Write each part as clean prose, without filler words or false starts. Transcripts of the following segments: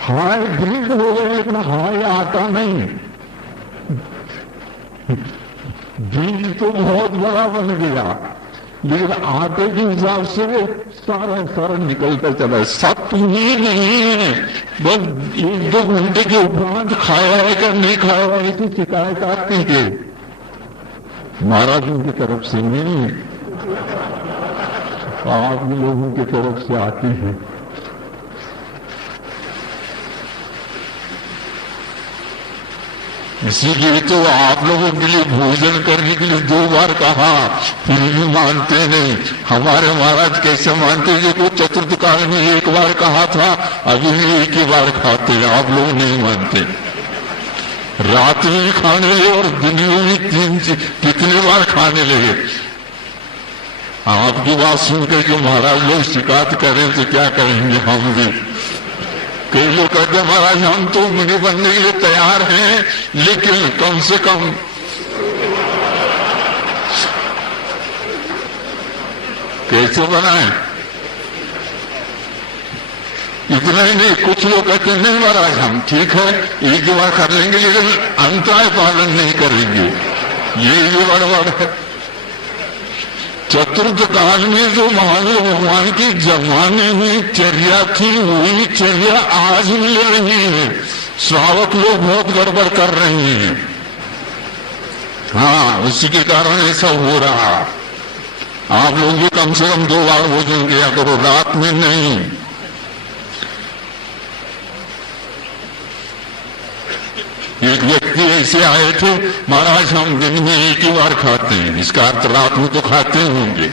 हाय दृढ़ हो गए लेकिन हाय आता नहीं। बीज तो बहुत बड़ा बन गया लेकिन आटे के हिसाब से वो सारा निकलता चला। सत्य ये नहीं है बस 1-2 घंटे के उपरांत खाया है कि नहीं खाया है ऐसी शिकायत आती है। महाराजों की तरफ से नहीं, आप लोगों की तरफ से आती है। इसीलिए तो आप लोगों के लिए भोजन करने के लिए 2 बार कहा, फिर भी मानते नहीं। हमारे महाराज कैसे मानते हैं? जो चतुर्थ काल में 1 बार कहा था, अभी भी 1 ही बार खाते हैं। आप लोग नहीं मानते। रात में खाने लगे और दिन में भी 3 कितने बार खाने लगे। आपकी बात सुनकर के महाराज लोग शिकायत करें तो क्या करेंगे हम भी। कई लोग कहते हैं महाराज हम तो मुनि बनने के लिए तैयार हैं लेकिन कम से कम कैसे बनाए। इतना ही नहीं, कुछ लोग कहते हैं नहीं महाराज हम ठीक है 1 बार कर लेंगे लेकिन अंतराय पालन नहीं करेंगे। ये भी गड़बड़ है। चतुर्थ काल में जो महावीर भगवान के जमाने में चर्या थी वही चर्या आज मिल रही है। श्रावक लोग बहुत गड़बड़ कर रहे हैं। हाँ, उसी के कारण ऐसा हो रहा। आप लोग भी कम से कम 2 बार भोजन किया करो, रात में नहीं। एक व्यक्ति ऐसे आए थे, महाराज हम दिन में 1 ही बार खाते हैं। इसका अर्थ रात में तो खाते होंगे।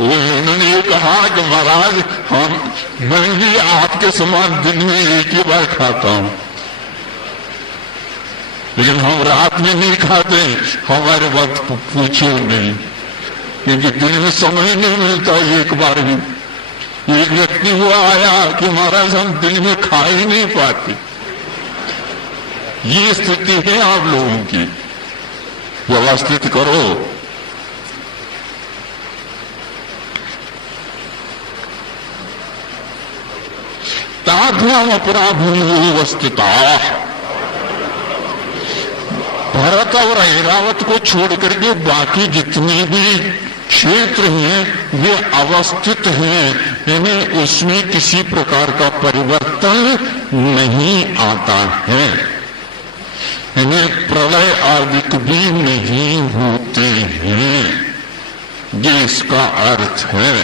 उन्होंने ये कहा कि महाराज मैं भी आपके समान दिन में 1 ही बार खाता हूं लेकिन हम रात में नहीं खाते। हमारे वक्त पूछो नहीं क्योंकि दिन में समय नहीं मिलता 1 बार भी। एक व्यक्ति हुआ आया कि महाराज हम दिन में खा ही नहीं पाते। ये स्थिति है आप लोगों की, व्यवस्थित करो। ताभ्याम अपराभूमि वस्तुता। भरत और ऐरावत को छोड़ करके बाकी जितने भी क्षेत्र हैं वे अवस्थित हैं, इन्हें उसमें किसी प्रकार का परिवर्तन नहीं आता है। इन्हें प्रलय आदि भी नहीं होते हैं। ये इसका अर्थ है।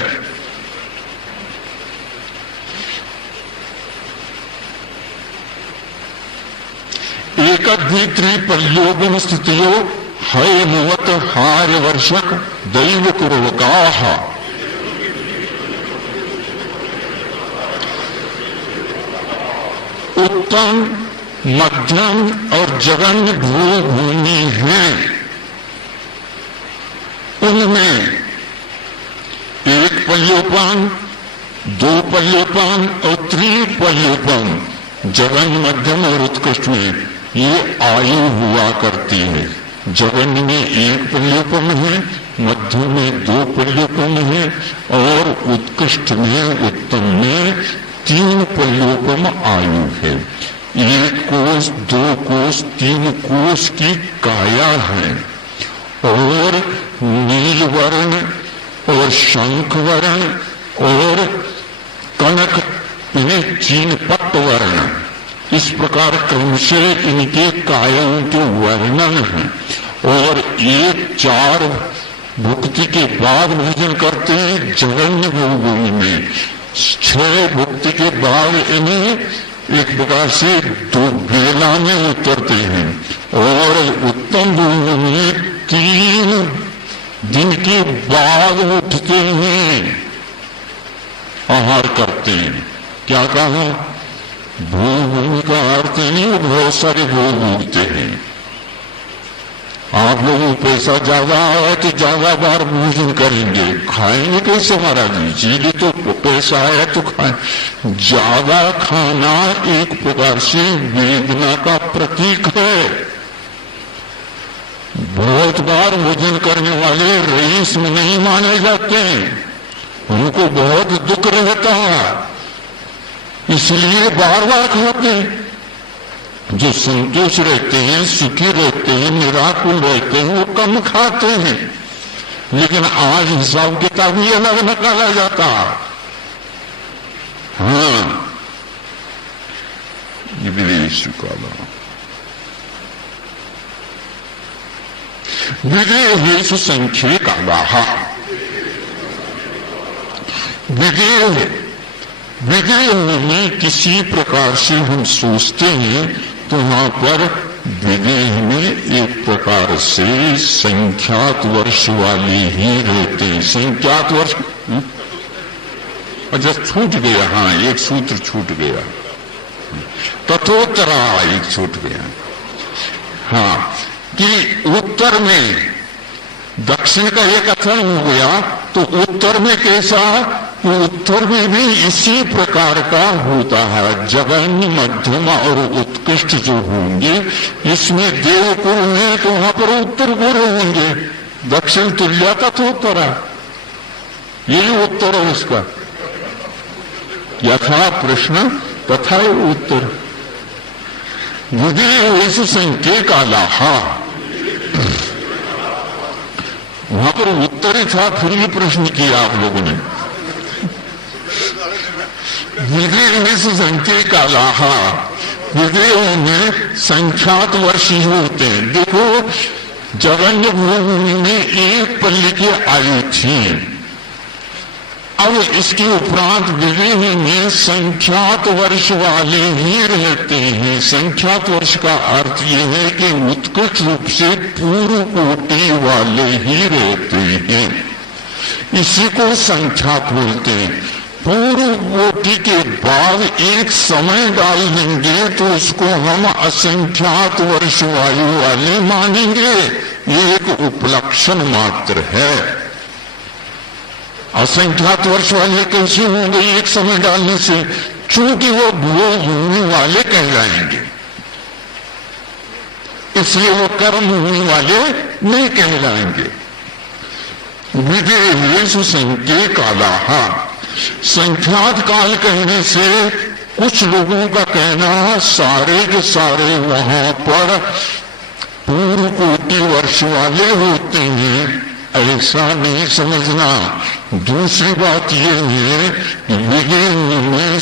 एकद्धि त्रिपल्योगम स्थितियो हयमुवत हार्य वर्षक दैव कुर्वकाः। उत्तम, मध्यम और जघन्य भूमि है। उनमें 1 पल्योपम, 2 पल्योपम और 3 पल्योपम, जघन्य, मध्यम और उत्कृष्ट में ये आयु हुआ करती है। जघन्य में 1 पल्योपम है, मध्य में 2 पल्योपम है और उत्कृष्ट में, उत्तम में 3 पल्योपम आयु है। 1 कोष, 2 कोष, 3 कोष की काया है और नील वर्ण और शंख वर्ण और कनक इन्हें चीन पट्ट वर्ण, इस प्रकार क्रम से इनके कायों के वर्णन है। और 4 भुक्ति के बाद भोजन करते हैं जघन्य भूमि में। 6 भुक्ति के बाद इन्हें एक प्रकार से 2 बेला में उतरते हैं और उत्तम भूमि में 3 दिन के बाद उठते हैं, आहार करते हैं। क्या कहा? भूमि का अर्थ नहीं, बहुत सारे भोग उगते हैं। आप लोगों को पैसा ज्यादा आया तो ज्यादा बार भोजन करेंगे, खाएंगे कैसे महाराज जी? इसीलिए तो पैसा आया तो खाए। ज्यादा खाना एक प्रकार से वेदना का प्रतीक है। बहुत बार भोजन करने वाले रईस में नहीं माने जाते हैं। उनको बहुत दुख रहता है, इसलिए बार बार खाते हैं। जो संतोष रहते हैं, सुखी रहते हैं, निराकुल रहते हैं, वो कम खाते हैं। लेकिन आज हिसाब किताब ही अलग निकाला जाता। हाँ, ये विदेश काला विदेह संख्य काला विदेह में किसी प्रकार से हम सोचते हैं तो वहां पर विदेह में एक प्रकार से संख्यात वर्ष वाले ही रहते हैं। संख्यात वर्ष अच्छा छूट गया, हाँ एक सूत्र छूट गया, तथोत्तरा एक छूट गया। हाँ, कि उत्तर में दक्षिण का एक कथन हो गया, तो उत्तर में कैसा, तो उत्तर में भी इसी प्रकार का होता है। जघन्य, मध्यम और उत्कृष्ट जो होंगे, इसमें देव गुरु है तो वहां पर उत्तर गुरु होंगे। दक्षिण तुल्य तथोत्तर है, यही उत्तर है उसका। यथा प्रश्न तथा उत्तर। विधि संख्या का लाहा, वहां पर उत्तर ही था, फिर भी प्रश्न किया आप लोगों ने। विधि संख्या का लाहा, विधियों में संख्यात वर्ष ही होते हैं। देखो, जगन्य भूमि में एक पल्ली की आयु थी, अब इसके उपरांत विधि में संख्यात वर्ष वाले ही रहते हैं। संख्यात वर्ष का अर्थ यह है कि उत्कृष्ट रूप से पूर्व कोटि वाले ही रहते हैं, इसी को संख्यात बोलते हैं। पूर्व कोटि के बाद एक समय डाल देंगे तो उसको हम असंख्यात वर्ष वायु वाले मानेंगे, ये एक उपलक्षण मात्र है। असंख्यात वर्ष वाले कैसे होंगे एक समय डालने से, चूंकि वो भूमि वाले कहलाएंगे, इसलिए वो कर्म भूमि वाले नहीं कहलाएंगे। विधि संख्या काला, संख्यात काल कहने से कुछ लोगों का कहना सारे के सारे वहां पर पूर्व कोटि वर्ष वाले होते हैं, ऐसा नहीं समझना। दूसरी बात यह है कि विज्ञान में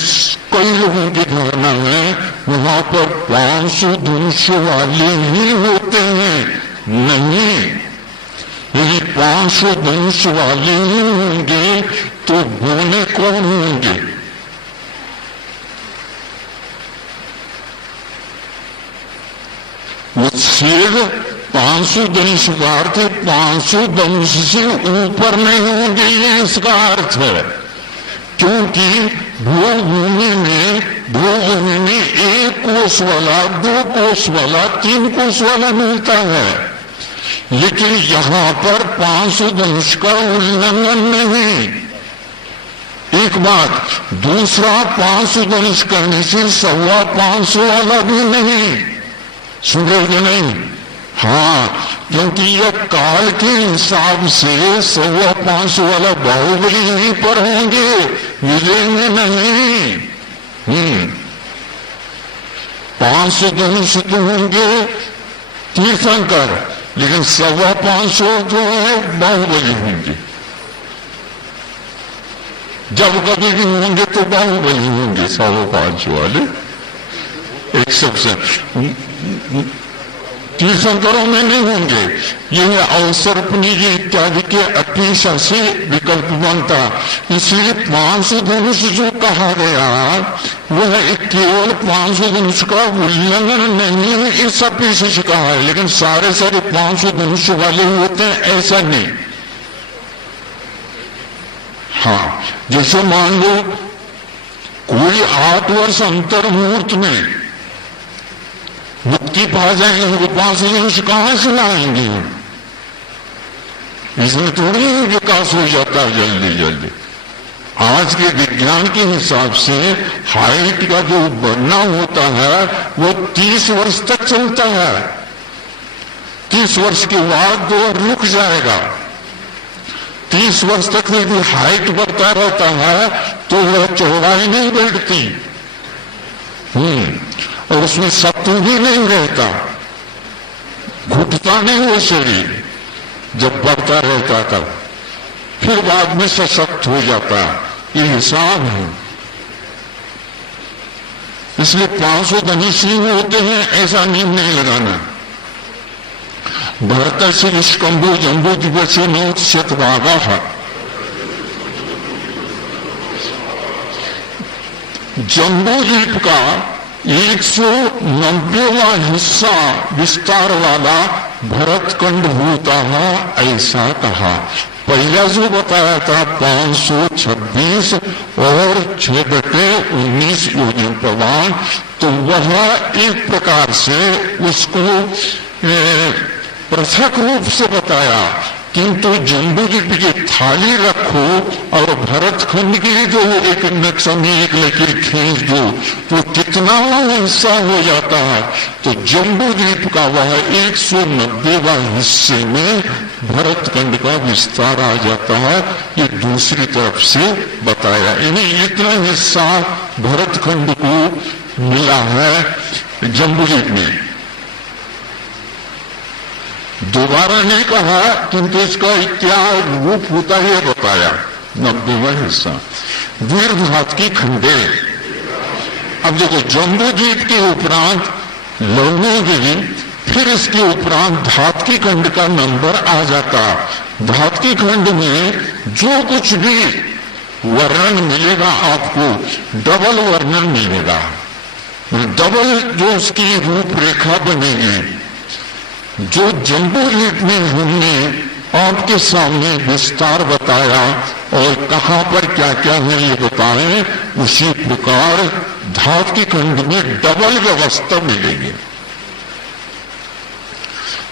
कई लोगों की धारणा है वहां पर 500 धनुष वाले ही होते हैं। नहीं, यदि 500 धनुष वाले ही होंगे तो बोने कौन होंगे? उच्छेद 500 धनुष का अर्थ 500 धनुष से ऊपर नहीं होंगे, ये इसका अर्थ है। क्योंकि भूमि में एक कोष वाला, 2 कोष वाला, 3 कोष वाला मिलता है, लेकिन यहां पर 500 धनुष का उल्लंघन नहीं। एक बात, दूसरा 500 धनुष करने से 525 वाला भी नहीं, सुन रहे कि नहीं? हाँ, क्योंकि यह काल के हिसाब से 525 वाला बाहुबली यहीं पर होंगे, विजय में नहीं। 500 धनुष तो होंगे तीर्थंकर, लेकिन 525 जो है बाहुबली होंगे। जब कभी भी होंगे तो बाहुबली होंगे 525 वाले। एक सबसे तीर्थंकरों में नहीं होंगे। यह अवसर पुनीजी इत्यादि के अपेक्षा से विकल्प बनता, इसलिए 500 धनुष जो कहा गया वह केवल 500 धनुष का उल्लंघन नहीं है, इस अपेक्षा से कहा है। लेकिन सारे 500 धनुष वाले होते हैं ऐसा नहीं। हाँ, जैसे मान लो कोई 8 वर्ष अंतर मुहूर्त में मुक्ति पा जाएंगे, उनको 500 धनुष कहां से लाएंगे? इसमें थोड़ी विकास हो जाता है जल्दी जल्दी। आज के विज्ञान के हिसाब से हाइट का जो बढ़ना होता है वो 30 वर्ष तक चलता है। 30 वर्ष के बाद वो रुक जाएगा। 30 वर्ष तक यदि हाइट बढ़ता रहता है तो वह चौड़ाई नहीं बढ़ती, और उसमें सत्व भी नहीं रहता, घुटता नहीं वो शरीर जब बढ़ता रहता तब, फिर बाद में सशक्त हो जाता। ये हिसाब है। इसलिए 500 धनुषी होते हैं ऐसा नियम नहीं लगाना। भरत श्री स्कंभो जम्बू दिवसे नोत्स्यत भागा है। जम्बू द्वीप का 190वां हिस्सा विस्तार वाला भरतखंड होता है ऐसा कहा। पहला जो बताया था 526 और 6/19 योजन प्रमाण, तो वह एक प्रकार से उसको पृथक रूप से बताया, किंतु जम्बूद्वीप की थाली रखो और भरतखंड की जो एक नक्शा में एक लकीर खींच दो तो कितना हिस्सा हो जाता है। तो जम्बूद्वीप का वह 190वां हिस्से में भरतखंड का विस्तार आ जाता है। ये दूसरी तरफ से बताया, यानी इतना हिस्सा भरतखंड को मिला है जम्बूद्वीप में। दोबारा नहीं कहा, किंतु इसका क्या रूप होता है बताया। 90वां हिस्सा वीरघात की खंडे। अब देखो जम्बूद्वीप के उपरांत लवणोगी, फिर इसके उपरांत धातकी खंड का नंबर आ जाता। धातकी खंड में जो कुछ भी वर्णन मिलेगा आपको डबल वर्णन मिलेगा, डबल जो उसकी रूपरेखा बनेगी। जो जम्बूद्वीप में हमने आपके सामने विस्तार बताया और कहां पर क्या क्या है ये बताएं, उसी प्रकार धातु खंड में डबल व्यवस्था मिलेगी।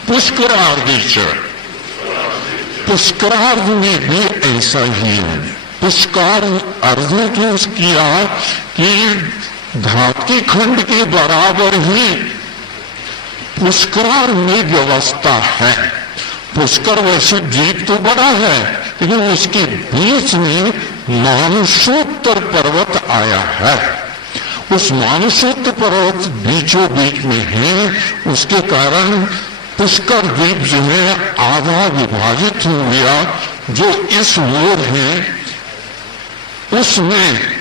पुष्करार्ध, पुष्करार्ध में भी ऐसा ही है। पुष्कर अर्ध तो किया कि धातु खंड के बराबर ही पुष्कर में व्यवस्था है। पुष्कर वैसे द्वीप तो बड़ा है, लेकिन उसके बीच में मानसोत्तर पर्वत आया है। उस मानसोत्तर पर्वत बीचों बीच में है, उसके कारण पुष्कर द्वीप जो है आधा विभाजित हो गया। जो इस ओर है उसमें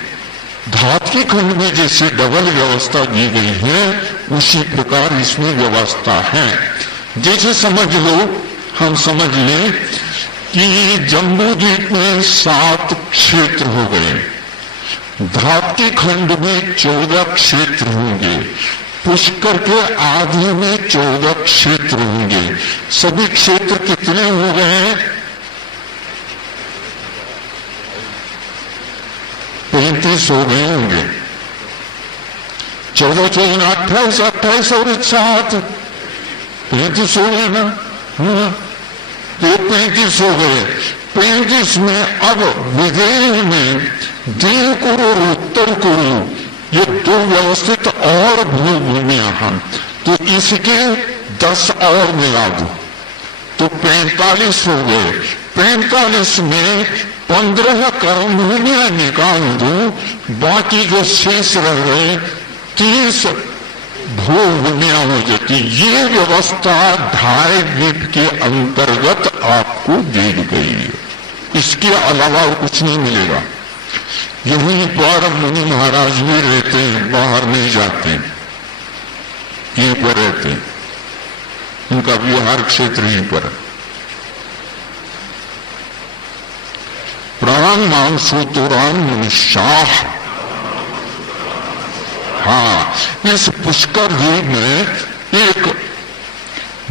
धातु खंड में जैसे डबल व्यवस्था दी गई है उसी प्रकार इसमें व्यवस्था है। जैसे समझ लो, हम समझ लें कि जम्बूद्वीप में 7 क्षेत्र हो गए, धातु खंड में 14 क्षेत्र होंगे, पुष्कर के आधे में 14 क्षेत्र होंगे। सभी क्षेत्र कितने हो गए? 35 हो गए होंगे। 14 14 28 28 और 7 35 हो गए ना। तो 35 हो गए। 35 में अब विदेह में दीन कुरु और उत्तर कुरु ये 2 व्यवस्थित और भूमियां हैं, तो इसके 10 और मिला दो तो 45 हो गए। 45 में 15 कर्म भूमियां निकाल दो, बाकी जो शेष रह गए 30 भूमियां हो जाती। ये व्यवस्था 2.5 द्वीप के अंतर्गत आपको दी गई है। इसके अलावा और कुछ नहीं मिलेगा। यहीं पर मुनि महाराज भी रहते हैं, बाहर नहीं जाते, यहीं पर रहते हैं। उनका विहार क्षेत्र यहीं पर है। प्राण मानसोतुरान मनुष्याह। हाँ, इस पुष्कर द्वीप में एक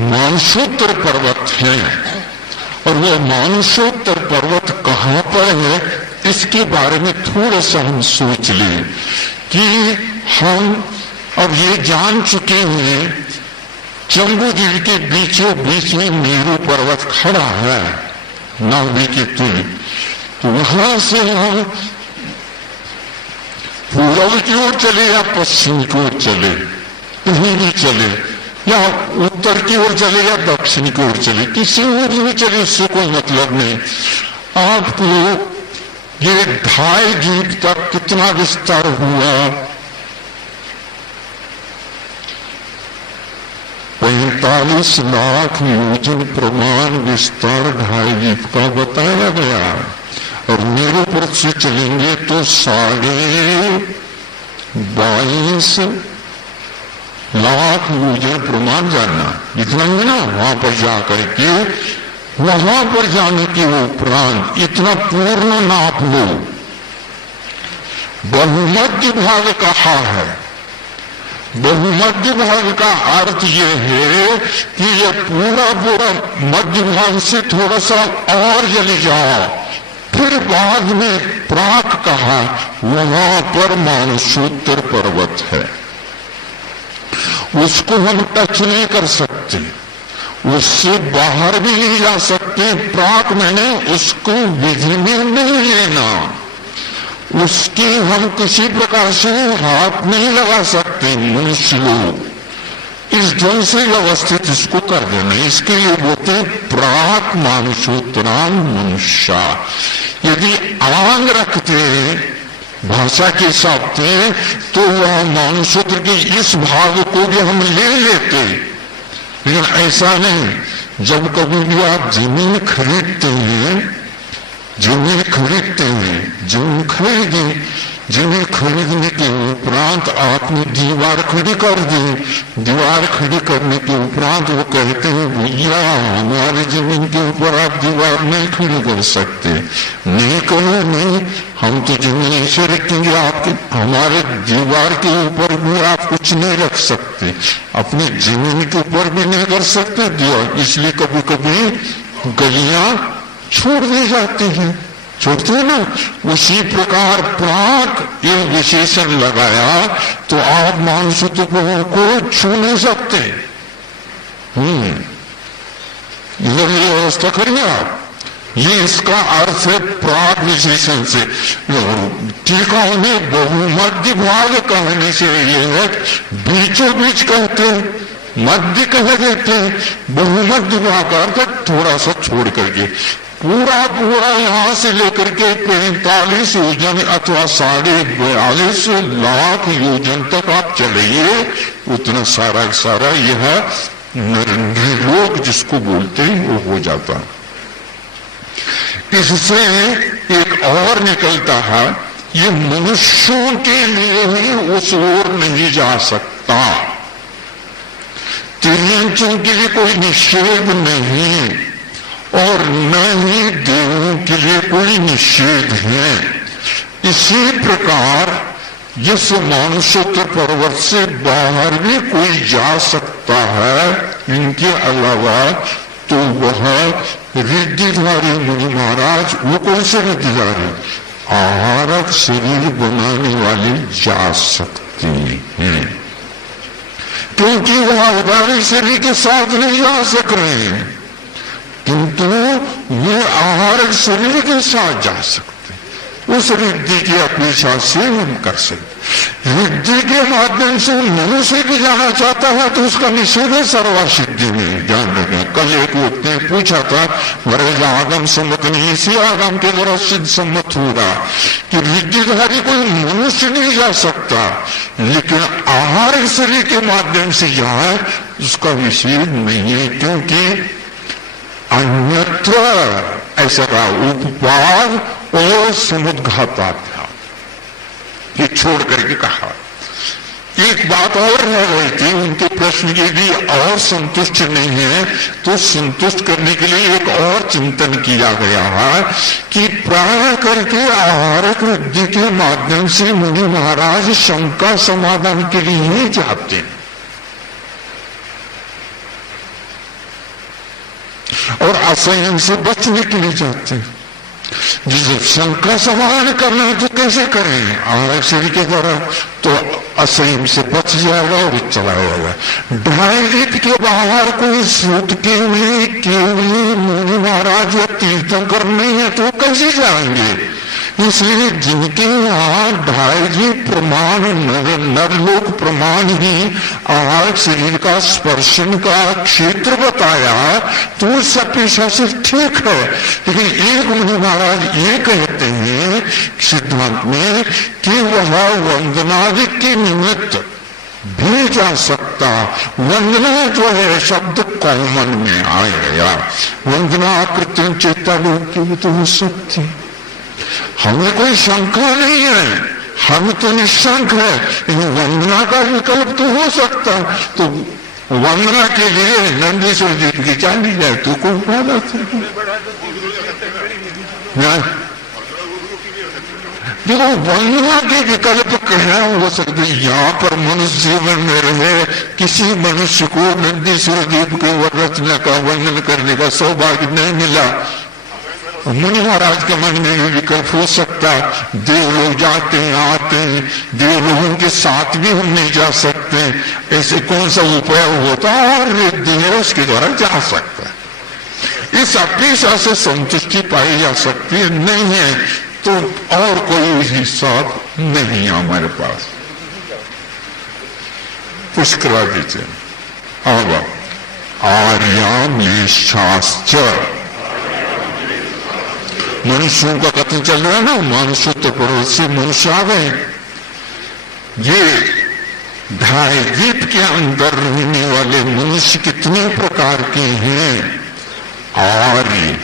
मानसोत्तर पर्वत है, और वो मानसोत्तर पर्वत कहां पर है इसके बारे में थोड़ा सा हम सोच लें कि हम अब ये जान चुके हैं जम्बूद्वीप के बीचों बीच में मेरू पर्वत खड़ा है नावी के तुल। तो वहां से हम पूर्व की ओर चले या पश्चिम की ओर चले, कहीं भी चले, या उत्तर की ओर चले या दक्षिण की ओर चले, किसी ओर भी चले, इससे कोई मतलब नहीं। आपको ये 2.5 गीत तक कितना विस्तार हुआ? 45 लाख योजन प्रमाण विस्तार 2.5 गीत का बताया गया। और मेरे पर से चलेंगे तो 22.5 लाख योजन प्रमाण जानना, इतना ही ना। वहां पर जाकर के, वहां पर जाने के उपरांत इतना पूर्ण नाप लो। बहुमध्य भाग कहा है। बहुमध्य भाग का अर्थ यह है कि यह पूरा पूरा मध्य भाग से थोड़ा सा और जले जाओ। फिर बाद में प्राक कहा, वहां पर मानसोत्तर पर्वत है, उसको हम टच नहीं कर सकते, उससे बाहर भी नहीं जा सकते। प्राक मैंने उसको विधि में नहीं लेना, उसके हम किसी प्रकार से हाथ नहीं लगा सकते। मनुष्य लोग इस ढंग से व्यवस्थित इसको कर देना, इसके लिए बोलते हैं प्राक मानसोत्तरान मनुष्य। यदि आंग रखते भाषा के हिसाब से तो वह मानसोत्र के इस भाग को भी हम ले लेते, लेकिन ऐसा नहीं। जब कभी भी आप जमीन खरीदते हैं, जमीन खरीदने के उपरांत आपने दीवार खड़ी कर दी। दीवार खड़ी करने के उपरांत वो कहते हैं, भैया हमारी जमीन के ऊपर आप दीवार नहीं खड़ी कर सकते। नहीं कहो, नहीं, हम तो जमीन ऐसे रखेंगे, आपके हमारे दीवार के ऊपर भी आप कुछ नहीं रख सकते, अपनी जमीन के ऊपर भी नहीं कर सकते दीवार। इसलिए कभी कभी गलियां छोड़ दी जाती हैं, छोड़ते हैं ना। उसी प्रकार प्राक ये विशेषण लगाया तो आप मानसोत्तर को छू नहीं सकते। इधर ये व्यवस्था करिए आप। ये इसका अर्थ है प्राक विशेषण से। टीकाओं में बहुमध्य भाग कहने से ये है, बीचों बीच कहते हैं, मध्य कह देते हैं। बहुमध्य भाग का अर्थ थोड़ा सा छोड़ करके, पूरा पूरा यहां से लेकर के 45 योजन अथवा 42.5 लाख योजन तक आप चलिए, उतना सारा सारा यह लोग जिसको बोलते हैं वो हो जाता। इससे एक और निकलता है, ये मनुष्यों के लिए ही उस ओर नहीं जा सकता। तिर्यंचों के लिए कोई निषेध नहीं और न ही देवों के लिए कोई निषेध है। इसी प्रकार जिस मानसोत्तर पर्वत से बाहर भी कोई जा सकता है इनके अलावा, तो वह रिद्धिधारी मुनि महाराज, वो कौन से रिद्धिधारी? आहारक शरीर बनाने वाले जा सकते हैं, क्योंकि वह आहारक शरीर के साथ नहीं जा सक रहे हैं, किंतु ये आहारक शरीर के साथ जा सकते। उस रिद्धि की अपेक्षा से हम कर सकते। रिद्धि के माध्यम से मनुष्य भी जाना चाहता है तो उसका निषेध है सर्वसिद्धि में। ध्यान रखें, कल एक व्यक्ति ने पूछा था, वरज आगम सम्मत नहीं, इसी आगम के द्वारा सिद्ध सम्मत होगा कि रिद्धिधारी कोई मनुष्य नहीं जा सकता, लेकिन आहार शरीर के माध्यम से जाए उसका निषेध नहीं है, क्योंकि अन्यत्र ऐसा का उपवाद और समुद्घाता था, ये छोड़ करके कहा। एक बात और रह गई थी, उनके प्रश्न के लिए और संतुष्ट नहीं है, तो संतुष्ट करने के लिए एक और चिंतन किया गया है कि प्राण करके आहारक वृद्धि के माध्यम से मुनि महाराज शंका समाधान के लिए ही जाते हैं और असंयम से बचने के लिए जाते हैं। जिसे शंका समाधान करना है तो कैसे करें? आहार शरीर के द्वारा तो असंयम से बच जाएगा और चला जाएगा। 2.5 गीत के बाहर कोई सूत केवली मुनि महाराज या तीर्थंकर नहीं है तो कैसे जाएंगे? इसलिए जिनके यहाँ 2.5 प्रमाण नरलोक प्रमाण ही आज शरीर का स्पर्शन का क्षेत्र बताया तो सब पेशा से ठीक है। लेकिन एक मुनि महाराज ये कहते हैं सिद्धांत में कि वह वंदनादि के निमित्त भी जा सकता। वंदना जो है शब्द कॉमन में आ गया। वंदना कृत्य चेता लोग की भी तो हो सकती, हमें कोई शंका नहीं है, हम तो निशंक है। लेकिन वंदना का विकल्प तो हो सकता। तो वंदना के लिए नंदीश्वर जी की चाली जाए तो कोई फायदा देखो, वंदना के विकल्प कहना हो सकते। यहाँ पर मनुष्य जीवन में रहे किसी मनुष्य को नंदीश्वर देव के रचना का वंदन करने का सौभाग्य नहीं मिला। मुनि महाराज के मन में ये विकल्प हो सकता, देव लोग जाते हैं आते हैं, देव लोगों के साथ भी हम नहीं जा सकते, ऐसे कौन सा उपाय होता और रिद्धि है उसके द्वारा जा सकता है। इस अपेक्षा से संतुष्टि पाई जा सकती है, नहीं है तो और कोई हिसाब नहीं हमारे पास। पुष्करा दीजिए। अब आर्याम शास्त्र मनुष्यों का कथन चल रहा है ना, मनुष्योत्तर पर्वत से मनुष्य आ गए। ये 2.5 द्वीप के अंदर रहने वाले मनुष्य कितने प्रकार के हैं? आर्य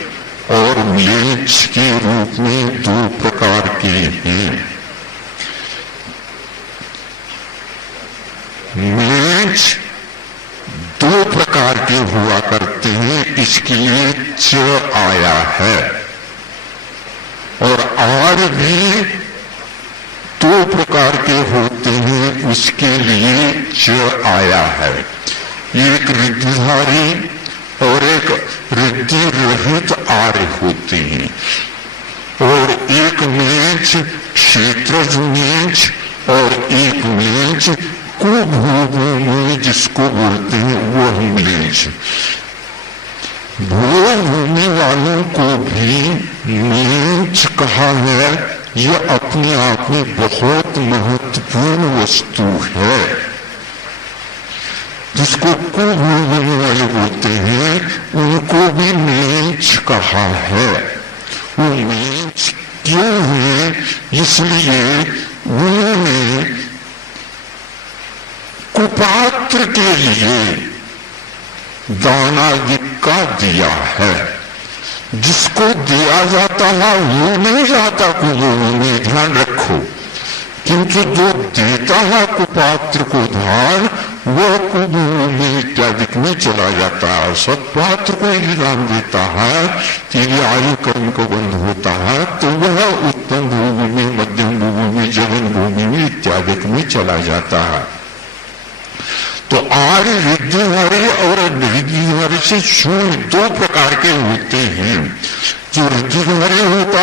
और म्लेच्छ के रूप में 2 प्रकार के हैं। म्लेच्छ 2 प्रकार के हुआ करते हैं, इसके लिए च आया है। और आर्य भी 2 प्रकार के होते हैं, उसके लिए च आया है। एक रिद्धिधारी और एक रिद्धि रहित आर्य होते हैं। और एक म्लेच्छ क्षेत्रज म्लेच्छ और एक म्लेच्छ कुभूमि जिसको बोलते हैं वह म्लेच्छ। भूमि वालों को भी म्लेच्छ कहा है। यह अपने आप में बहुत महत्वपूर्ण वस्तु है। जिसको कुभूमि वाले बोलते हैं उनको भी म्लेच्छ कहा है। वो म्लेच्छ क्यों है? इसलिए उन्होंने कुपात्र के लिए दाना का दिया है। जिसको दिया जाता है वो नहीं जाता कुभूमि में, ध्यान रखो। किंतु जो देता है कुपात्र को धान वो कुभूमि इत्यादि में चला जाता है। सत्पात्र को यदि दान देता है तेरी आयु कर्म को बंद होता है तो वह उत्तम भूमि, मध्यम भूमि, जगन भूमि इत्यादि में चला जाता है। तो आर्य रिद्धिधारी और रिद्धिधारी से शून्य 2 प्रकार के होते हैं। जो रिद्धिधारी होता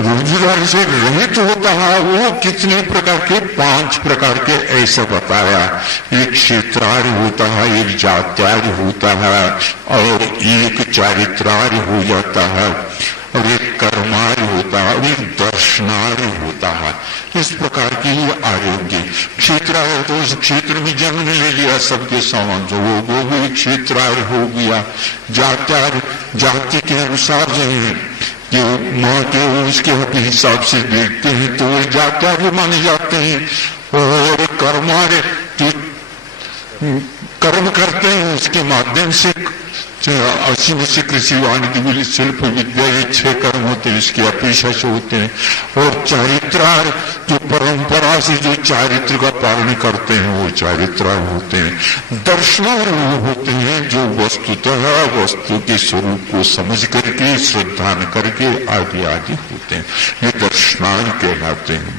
रिद्धिधारी से रहित होता है वो कितने प्रकार के? 5 प्रकार के ऐसा बताया। एक क्षेत्रार्य होता है, एक जात्यार्य होता है और एक चारित्रार्य हो जाता है और एक कर्मार्य होता है और एक दर्शनार्य होता है। इस प्रकार की ही आरोग्य क्षेत्रार्य तो उस क्षेत्र में जन्म ले लिया सबके सामान जो वो भी क्षेत्रार्य हो गया। जात्यार्य जाति के अनुसार जो माँ के उसके हिसाब से देखते हैं तो वो जात्यार्य माने जाते हैं। और कर्मार्य कर्म करते हैं उसके माध्यम से असीम से कृषि वाणिज्य शिल्प विद्या ये 6 कर्म होते हैं, इसकी अपेक्षा से होते हैं। और चारित्रार्य जो परंपरा से जो चारित्र का पालन करते हैं वो चारित्रार्य होते हैं। दर्शनार्य वो होते हैं जो वस्तुतः वस्तु के स्वरूप को समझ करके श्रद्धा करके आदि आदि होते हैं, ये दर्शनार्य कहलाते हैं।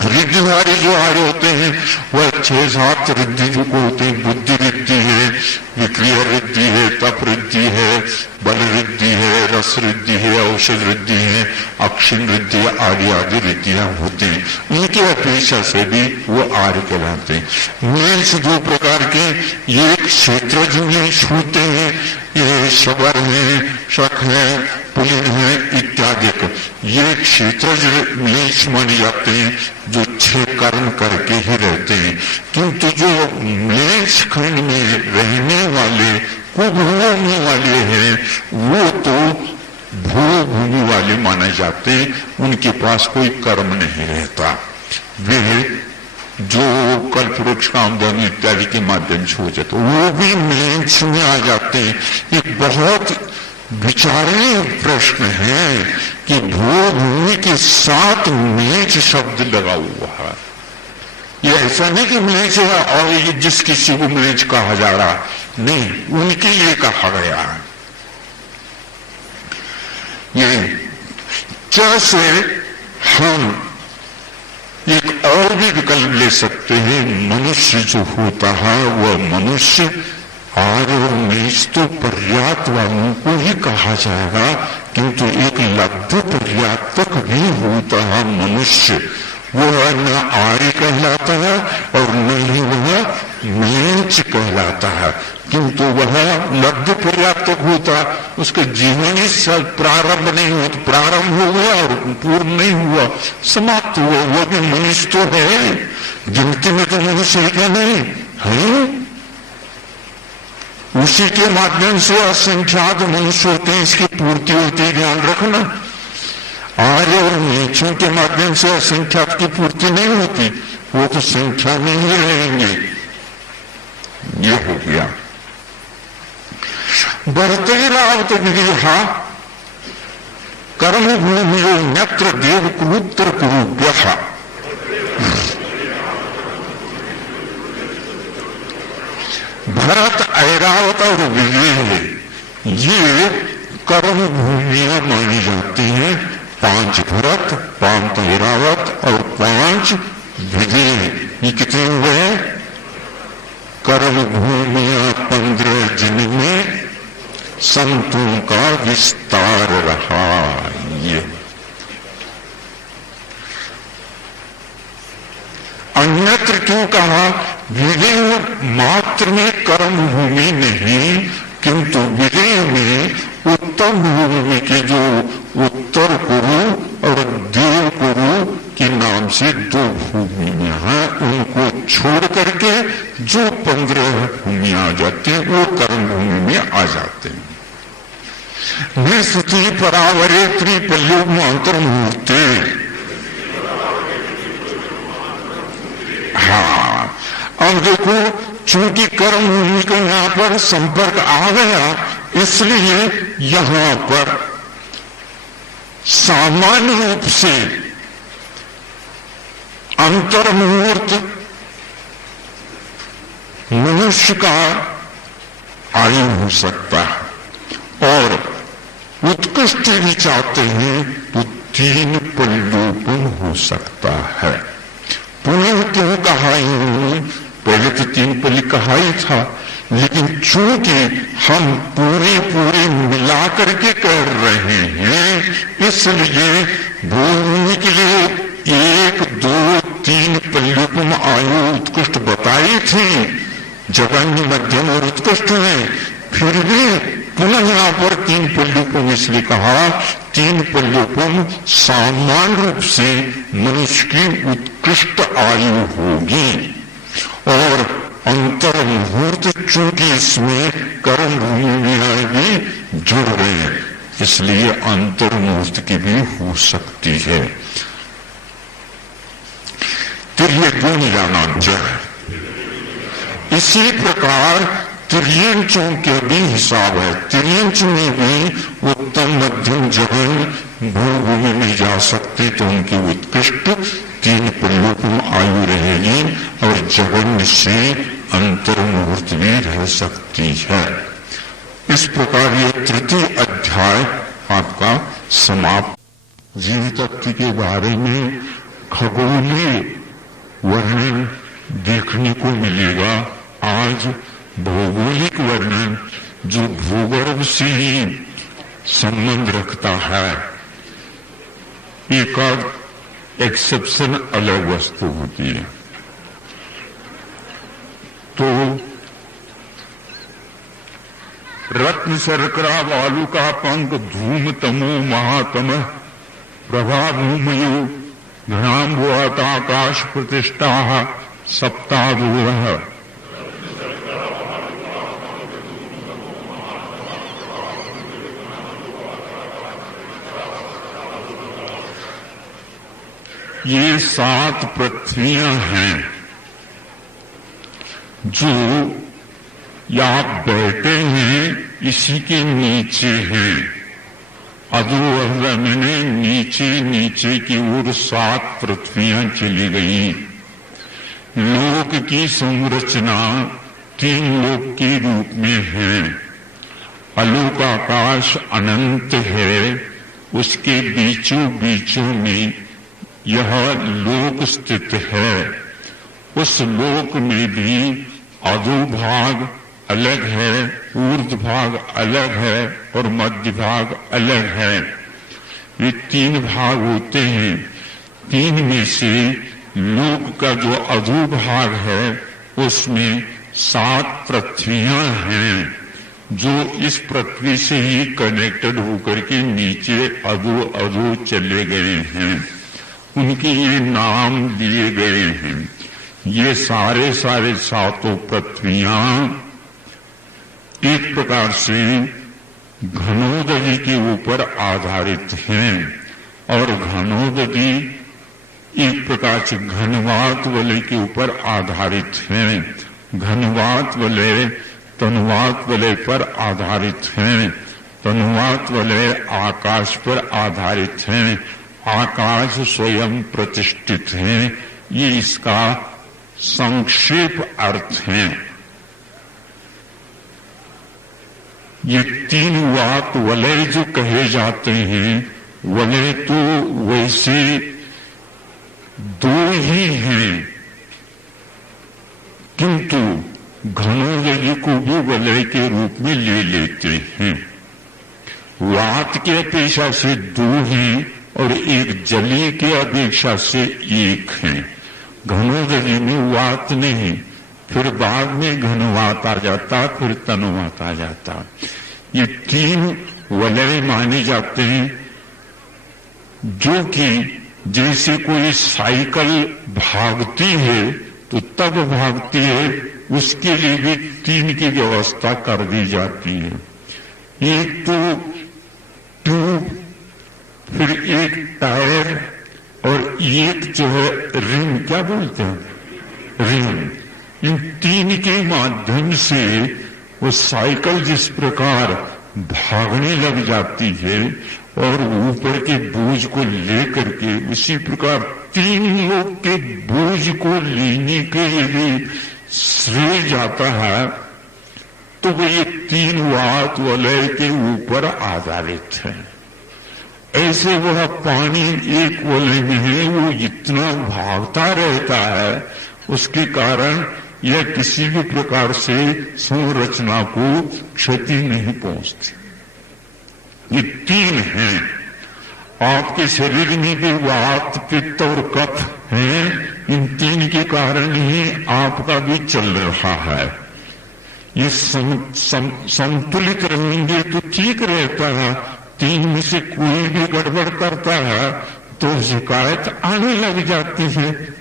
रिद्धिधारी जो आर्य होते हैं वह 6-7 रिद्धि जो को होते हैं। बुद्धि रिद्धि है, विक्रिया रिद्धि है, तप रिद्धि है, बल रिद्धि है, रस रिद्धि है, औषध रिद्धि है, अक्षिण रिद्धि आदि आदि रिद्धियां होते हैं। उनकी अपेक्षा से भी वो आर्य कहलाते हैं। म्लेच्छ 2 प्रकार के, एक क्षेत्रज म्लेच्छ होते हैं, ये शबर है, शक है, पुलिन है इत्यादि। ये क्षेत्रज म्लेच्छ माने जाते हैं जो 6 कर्म करके ही रहते हैं, किंतु जो म्लेच्छ खंड में रहने वाले कुभूमि वाले हैं वो तो भूभूमि वाले माने जाते हैं, उनके पास कोई कर्म नहीं रहता। वे जो कल्पवृक्ष कामधेनु इत्यादि के माध्यम से हो जाते वो भी म्लेच्छ में आ जाते हैं। एक बहुत विचारणीय प्रश्न है कि भूभूमि के साथ म्लेच्छ शब्द लगा हुआ है। ये ऐसा नहीं कि म्लेच्छ है और ये जिस किसी को म्लेच्छ कहा जा रहा नहीं, उनके लिए कहा गया है। ये जैसे हम एक और भी विकल्प ले सकते हैं, मनुष्य जो होता है वह मनुष्य आर्य और नीच तो पर्याप्त वालों को ही कहा जाएगा, किंतु एक लब्ध पर्याप्तक भी होता है मनुष्य, वह न आर्य कहलाता है और न ही वह नीच कहलाता है, किंतु वह लब्ध पर्याप्तक होता, उसका जीवन ही प्रारंभ नहीं हुआ तो प्रारंभ हो गया और पूर्ण नहीं हुआ समाप्त हुआ। वह भी मनुष्य तो है, गिनती में तो मनुष्य है क्या नहीं है, उसी के माध्यम से असंख्यात मनुष्य होते हैं, इसकी पूर्ति होती है, ध्यान रखना। आर्य और नीचों के माध्यम से असंख्यात की पूर्ति नहीं होती, वो तो संख्या में ही रहेंगे। ये हो गया भरतैरावत विदेहा कर्म भूमियो नत्र देव कुरुत्र कुरुभ्यः। भरत, ऐरावत और विदेह ये कर्म भूमियां मानी जाती हैं। 5 भरत, 5 ऐरावत और 5 विदेह, ये कितने हुए? कर्म भूमियां 15 जिनमें संतों का विस्तार रहा। ये अन्यत्र क्यों कहा? विदेह मात्र में कर्म भूमि नहीं, किंतु विदेह में उत्तम भूमि के जो उत्तर कुरु और देव कुरु के नाम से 2 भूमियां हैं, उनको छोड़ करके जो 15 भूमियां आ जाती हैं वो कर्म भूमि में आ जाते हैं। निस्तुति परावरे त्रिपल्योमांतर मूर्ते। हाँ, अब देखो चूंकि कर्म भूमि का यहां पर संपर्क आ गया, इसलिए यहां पर सामान्य रूप से अंतर्मुहूर्त मनुष्य का आयु हो सकता है और उत्कृष्ट भी चाहते हैं तो 3 पल्लूपन हो सकता है। पुनः क्यों कहा इन्होंने? पहले तो 3 पल्ली कहा ही था, लेकिन चूंकि हम पूरे मिला करके कर रहे हैं, इसलिए भूमि के लिए 1, 2, 3 पल्लूपम आयु उत्कृष्ट बताई थी, जघन्य, मध्यम और उत्कृष्ट में, फिर भी पुनः यहाँ पर 3 पल्लूपम इसलिए कहा। 3 पल्लूपम सामान्य रूप से मनुष्य की उत्कृष्ट आयु होगी और अंतर मुहूर्त चूंकि इसमें कर्म भूमि में आएगी जुड़ गए, इसलिए अंतर मुहूर्त की भी हो सकती है। फिर ये गुण जाना चाहिए। इसी प्रकार त्रियंचों के भी हिसाब है। त्रियंच में भी उत्तम, मध्यम, जघन भूमि में जा सकते तो उनकी उत्कृष्ट 3 पल्लूपम आयु रहेगी और जघन्य से अंतर मुहूर्त भी रह सकती है। इस प्रकार ये 3य अध्याय आपका समाप्त। जीवतत्व के बारे में खगोलीय वर्णन देखने को मिलेगा। आज भौगोलिक वर्णन जो भूगर्भ से ही संबंध रखता है, एक एक्सेप्शन अलग वस्तु होती है। तो रत्न शर्करा वालु का पंख धूम तमो महातम प्रभा भूमयो घनाम्बुआकाश प्रतिष्ठा सप्तादूर। ये 7 पृथ्वियां हैं जो आप बैठे हैं इसी के नीचे हैं। अधोअधर में नीचे नीचे की ओर 7 पृथ्वियां चली गई। लोक की संरचना 3 लोक के रूप में है। अलोक आकाश अनंत है, उसके बीचों बीचों में यह लोक स्थित है। उस लोक में भी अधोभाग अलग है, ऊर्ध्व भाग अलग है और मध्य भाग अलग है। ये 3 भाग होते हैं। 3 में से लोक का जो अधोभाग है उसमें 7 पृथ्वियां हैं जो इस पृथ्वी से ही कनेक्टेड होकर के नीचे अधो चले गए हैं। उनके ये नाम दिए गए हैं। ये सारे 7 पृथ्वियां एक प्रकार से घनोदगी के ऊपर आधारित हैं और घनोदगी एक प्रकार से घनवात वलय के ऊपर आधारित हैं। घनवात वलय तनुवात वलय पर आधारित हैं। तनुवात वलय आकाश पर आधारित हैं। आकाश स्वयं प्रतिष्ठित है। ये इसका संक्षेप अर्थ है। ये 3 वात वलय जो कहे जाते हैं, वलय तो वैसे 2 ही हैं, किंतु घनोदगी को भी वलय के रूप में ले लेते हैं। वात की अपेक्षा से 2 हैं और एक जलीय की अपेक्षा से 1 है। घनोदगी में वात नहीं, फिर बाद में घनवात आ जाता, फिर तनुवात आ जाता। ये 3 वलय माने जाते हैं जो कि जैसे कोई साइकिल भागती है तो तब भागती है, उसके लिए भी 3 की व्यवस्था कर दी जाती है। एक तो ट्यूब, फिर एक टायर और एक जो है रिंग, क्या बोलते हैं, रिंग। इन 3 के माध्यम से वो साइकिल जिस प्रकार भागने लग जाती है और ऊपर के बोझ को लेकर के, उसी प्रकार 3 लोग के बोझ को लेने के लिए भी श्रेय जाता है। तो वो ये 3 वात वलय के ऊपर आधारित है। ऐसे वह पानी एक वलय में है, वो इतना भागता रहता है, उसके कारण यह किसी भी प्रकार से संरचना को क्षति नहीं पहुंचती। ये 3 हैं। आपके शरीर में भी वात, पित्त और कफ हैं। इन 3 के कारण ही आपका भी चल रहा है। ये संतुलित रहेंगे तो ठीक रहता है। 3 में से कोई भी गड़बड़ करता है तो शिकायत आने लग जाती है,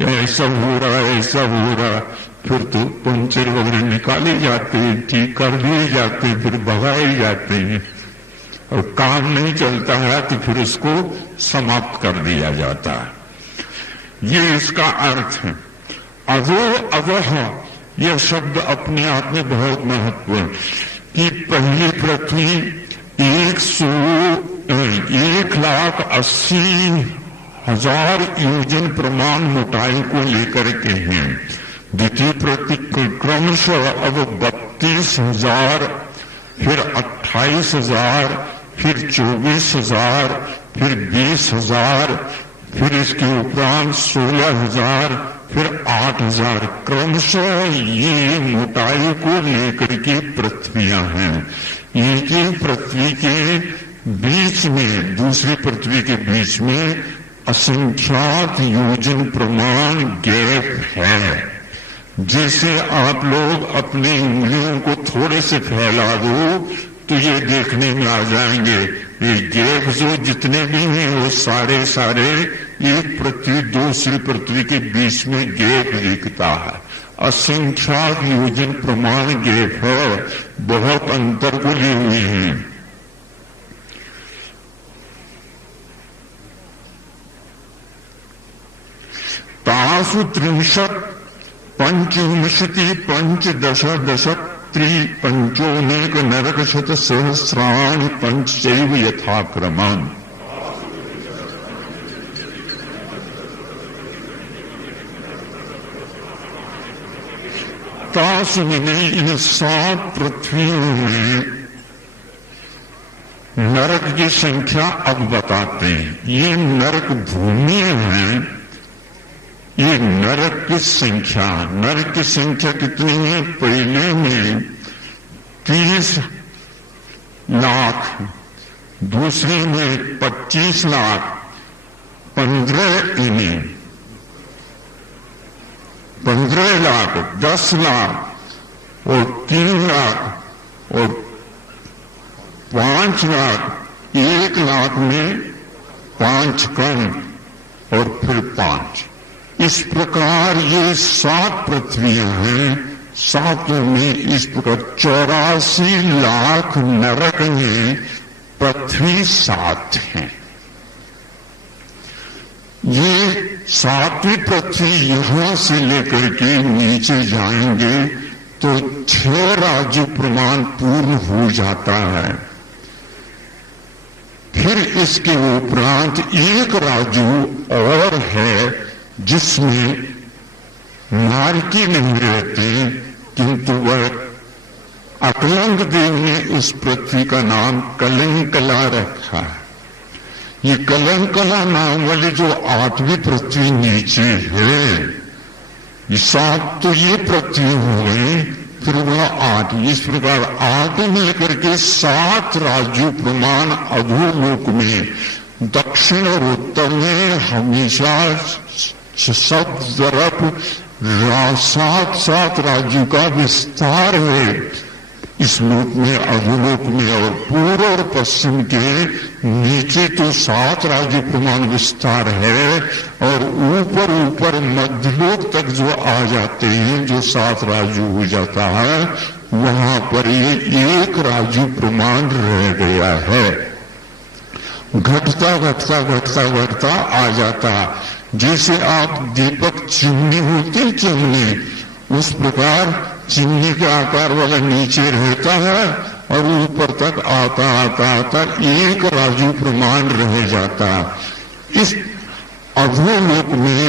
ऐसा हो रहा है, ऐसा हो रहा। फिर तो पंचर वगैरह निकाले जाते हैं, ठीक कर दिए जाते हैं, फिर भगाए जाते हैं। और काम नहीं चलता है तो फिर उसको समाप्त कर दिया जाता है। ये इसका अर्थ है। अधो अवह, यह शब्द अपने आप में बहुत महत्वपूर्ण कि पहली पृथ्वी 1,80,000 योजन प्रमाण मोटाई को लेकर के हैं। द्वितीय पृथ्वी क्रमशः अब 32,000, फिर 28,000, फिर 24,000, फिर 20,000, फिर इसके उपरांत 16,000, फिर 8,000 क्रमशः ये मोटाई को लेकर के पृथ्वियां हैं। इनकी पृथ्वी के बीच में, दूसरी पृथ्वी के बीच में असंख्यात योजन प्रमाण गैप है। जैसे आप लोग अपनी उंगलियों को थोड़े से फैला दो तो ये देखने में आ जाएंगे ये गैप जो जितने भी हैं वो सारे सारे एक पृथ्वी दो सिल पृथ्वी के बीच में गैप दिखता है। असंख्यात योजन प्रमाण गैप है, बहुत अंतर को लिए हुए हैं। तासु त्रिंशत् पंचविंशति पंचदश दशक त्रिपंचोनेक नरक शत सहस्राणि पंचैव यथाक्रमम्। तासु ने इन 7 पृथ्वियों में नरक की संख्या अब बताते हैं। ये नरक भूमि है, ये नरक की संख्या, नरक की संख्या कितनी है? पहले में 30 लाख, दूसरे में 25 लाख, 15 लाख, 10 लाख और 3 लाख और 5 लाख, 1 लाख में 5 कम और फिर 5। इस प्रकार ये 7 पृथ्वियां हैं। 7 में इस प्रकार 84 लाख नरक हैं, पृथ्वी 7 हैं। ये 7वीं पृथ्वी यहां से लेकर के नीचे जाएंगे तो 6 राज्य प्रमाण पूर्ण हो जाता है। फिर इसके उपरांत एक राज्य और है जिसमें नारकी नहीं रहते, किंतु वह अकलंक देव ने उस पृथ्वी का नाम कलंकला रखा है। ये कलंकला नाम वाली जो 8वीं पृथ्वी नीचे है, ये 7 तो ये पृथ्वी हो गई, फिर वह 8। इस प्रकार 8 मिलकर के 7 राज्यों प्रमाण अधोलोक में दक्षिण और उत्तर में हमेशा 7 तरफ 7 राज्यों का विस्तार है इस लोक में, अधोलोक में। और पूर्व और पश्चिम के नीचे तो 7 राज्य प्रमाण विस्तार है और ऊपर ऊपर मध्यलोक तक जो आ जाते हैं, जो 7 राज्य हो जाता है, वहां पर ये 1 राज्य प्रमाण रह गया है। घटता घटता घटता घटता आ जाता, जैसे आप दीपक चिमनी होती चिमनी, उस प्रकार चिमनी के आकार वाला नीचे रहता है और ऊपर तक आता आता आता 1 राज्य प्रमाण रह जाता। इस अधोलोक में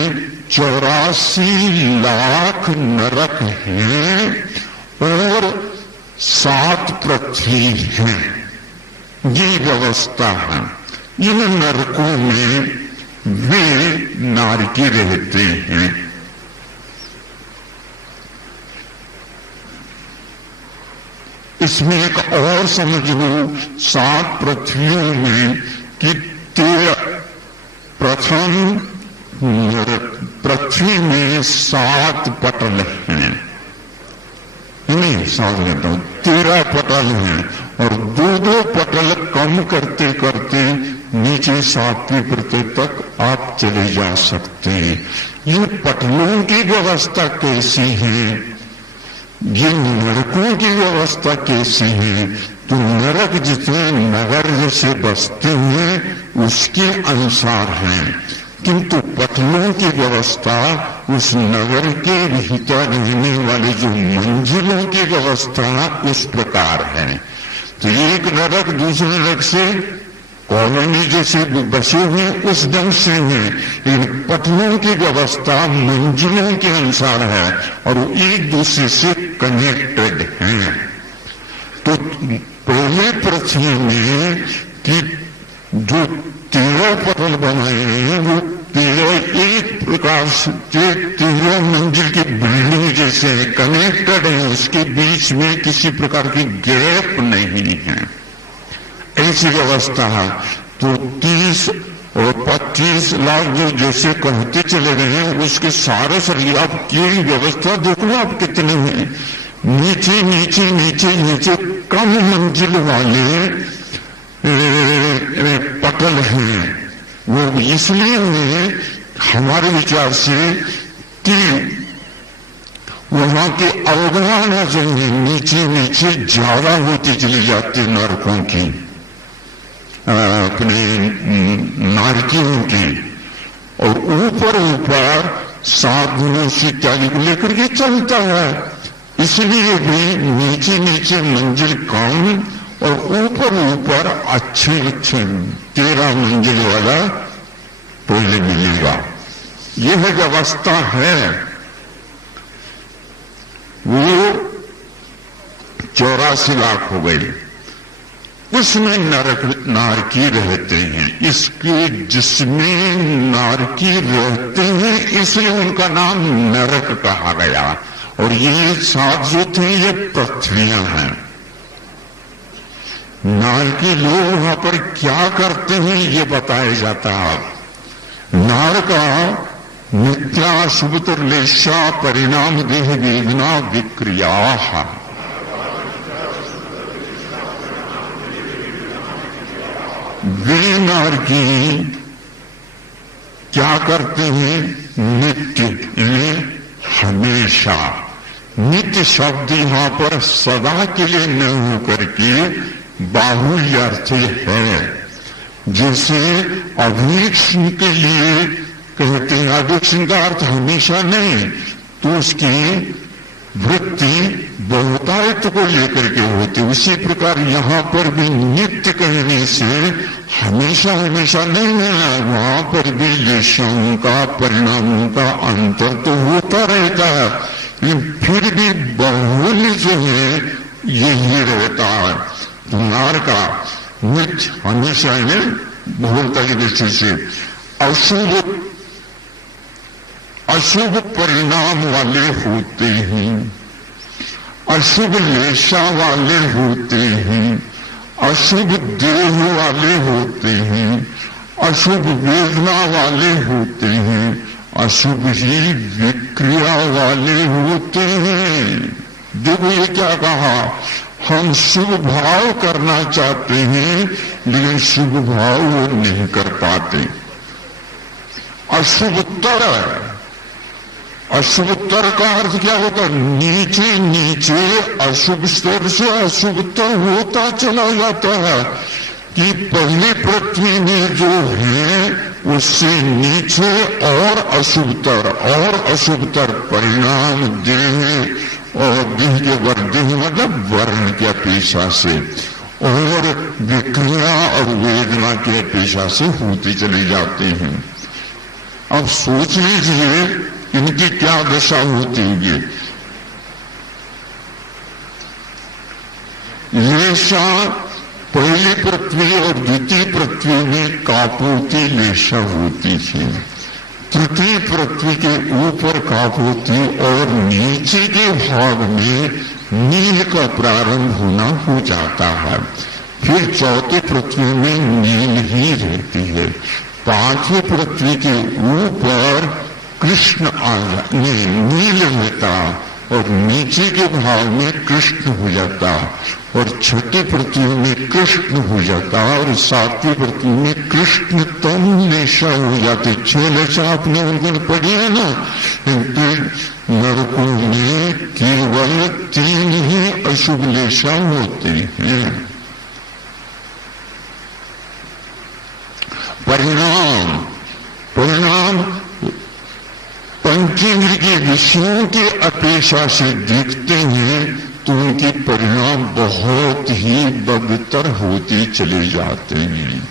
84 लाख नरक हैं और 7 पृथ्वी हैं। ये व्यवस्था है। इन नरकों में वे नारकी रहते हैं। इसमें एक और समझ लो, 7 पृथ्वियों में कि प्रथम पृथ्वी में 7 पटल हैं, नहीं 7 लेता हूं, 13 पटल हैं और 2-2 पटल कम करते करते नीचे 7वीं पृथ्वी तक आप चले जा सकते हैं। ये पटलों की व्यवस्था कैसी है, ये नरकों की व्यवस्था कैसी है? तो नरक जितने नगर जैसे बसते हैं उसके अनुसार है, किंतु पटलों की व्यवस्था उस नगर के भीतर रहने वाले जो मंजिलों की व्यवस्था उस प्रकार है। तो एक नरक दूसरे नरक से कॉलोनी जैसे बसे हुए उस ढंग से है, लेकिन पटलों की व्यवस्था मंजिलों के अनुसार है और वो एक दूसरे से कनेक्टेड हैं। तो पहले पृथ्वी में कि जो 13 पटल बनाए हैं वो 13 एक प्रकार से 13 मंजिल की बिल्डिंग जैसे कनेक्टेड है, उसके बीच में किसी प्रकार की गैप नहीं है, ऐसी व्यवस्था है। तो 30 और 25 लाख जो जैसे कहते चले गए हैं उसके सारे सर आप की व्यवस्था देख लो आप कितने हैं। नीचे नीचे नीचे नीचे कम मंजिल वाले पटल हैं। वो इसलिए हैं हमारे विचार से कि वहां की अवगाहना जो है नीचे नीचे ज्यादा होती चली जाती नरकों की, अपने नारकियों की, और ऊपर ऊपर साधुओं से इत्यादि को लेकर के चलता है। इसलिए भी नीचे नीचे मंजिल कम और ऊपर ऊपर अच्छे अच्छे 13 मंजिल वाला पहले मिलेगा। यह व्यवस्था है। वो 84 लाख हो गई, उसमें नारकी रहते हैं। इसके जिसमें नारकी रहते हैं इसलिए उनका नाम नरक कहा गया। और ये 7 जो थे ये पृथ्वियां हैं। नारकी लोग वहां पर क्या करते हैं ये बताया जाता है। नारका नित्या शुभतुर्लेशा परिणाम देह वेदना विक्रिया। वे नारकी क्या करते हैं? नित्य यानी हमेशा। नित्य शब्द यहां पर सदा के लिए न होकर के बाहुल्य अर्थ है। जैसे अभिक्षण के लिए कहते हैं, अभिक्षण का अर्थ हमेशा नहीं, तो उसकी वृत्ति बहुतायत को लेकर के होती। उसी प्रकार यहां पर भी नित्य कहने से हमेशा हमेशा नहीं है, वहां पर भी लेशों का परिणामों का अंतर तो होता रहता है, लेकिन फिर भी बहुल्य जो है यही रहता है। नार का नित्य हमेशा में बहुलता की दृष्टि से अशुभ परिणाम वाले होते हैं, अशुभ लेशा वाले होते हैं, अशुभ देह वाले होते हैं, अशुभ वेदना वाले होते हैं, अशुभ ही विक्रिया वाले होते हैं। देखो ये क्या कहा, हम शुभ भाव करना चाहते हैं लेकिन शुभ भाव वो नहीं कर पाते। अशुभतर, अशुभतर का अर्थ क्या होता? नीचे नीचे अशुभ स्तर से अशुभतर होता चला जाता है कि पहले पृथ्वी में जो है उससे नीचे और अशुभतर परिणाम देह और देह के वर्देह मतलब वर्ण के पेशा से और विक्रिया और वेदना के पेशा से होते चले जाते हैं। अब सोच लीजिए इनकी क्या दशा होती होगी। लेशा पहली पृथ्वी और द्वितीय पृथ्वी में कापोती लेशा होती थी, तृतीय पृथ्वी के ऊपर कापोती और नीचे के भाग में नील का प्रारंभ होना हो जाता है। फिर चौथी पृथ्वी में नील ही रहती है। पांचवी पृथ्वी के ऊपर कृष्ण नील रहता और नीचे के भाग में कृष्ण हो जाता और छठी पृथ्वी में कृष्ण हो जाता और सातवीं पृथ्वी में कृष्ण तम लेशा हो जाते। 6 लेशा आपने उनको पढ़ी है ना। नरकों में केवल 3 ही अशुभ लेशा होते हैं। परिणाम पंचेंद्र के विषयों के अपेक्षा से देखते हैं तो उनके परिणाम बहुत ही बदतर होते चले जाते हैं।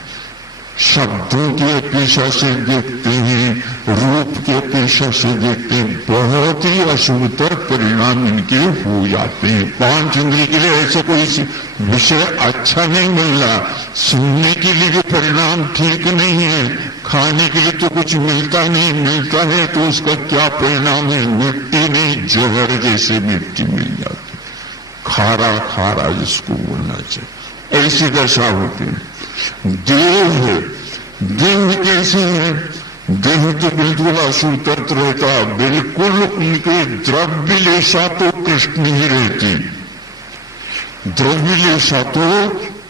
शब्दों की अपेक्षा से देखते हैं, रूप की अपेक्षा से देखते हैं, बहुत ही अशुभतर परिणाम इनके हो जाते हैं। 5 इंद्रिय के लिए ऐसे कोई विषय अच्छा नहीं मिल रहा, सुनने के लिए भी परिणाम ठीक नहीं है, खाने के लिए तो कुछ मिलता नहीं, मिलता है तो उसका क्या परिणाम है? मिट्टी नहीं, जहर जैसे मिट्टी मिल जाती, खारा खारा जिसको बोलना चाहिए, ऐसी दशा होती है। देह देह कैसे है? देह तो बिल्कुल असूतर रहता, बिल्कुल उनके द्रव्य लेशा तो कृष्ण ही रहती, द्रव्य लेशा तो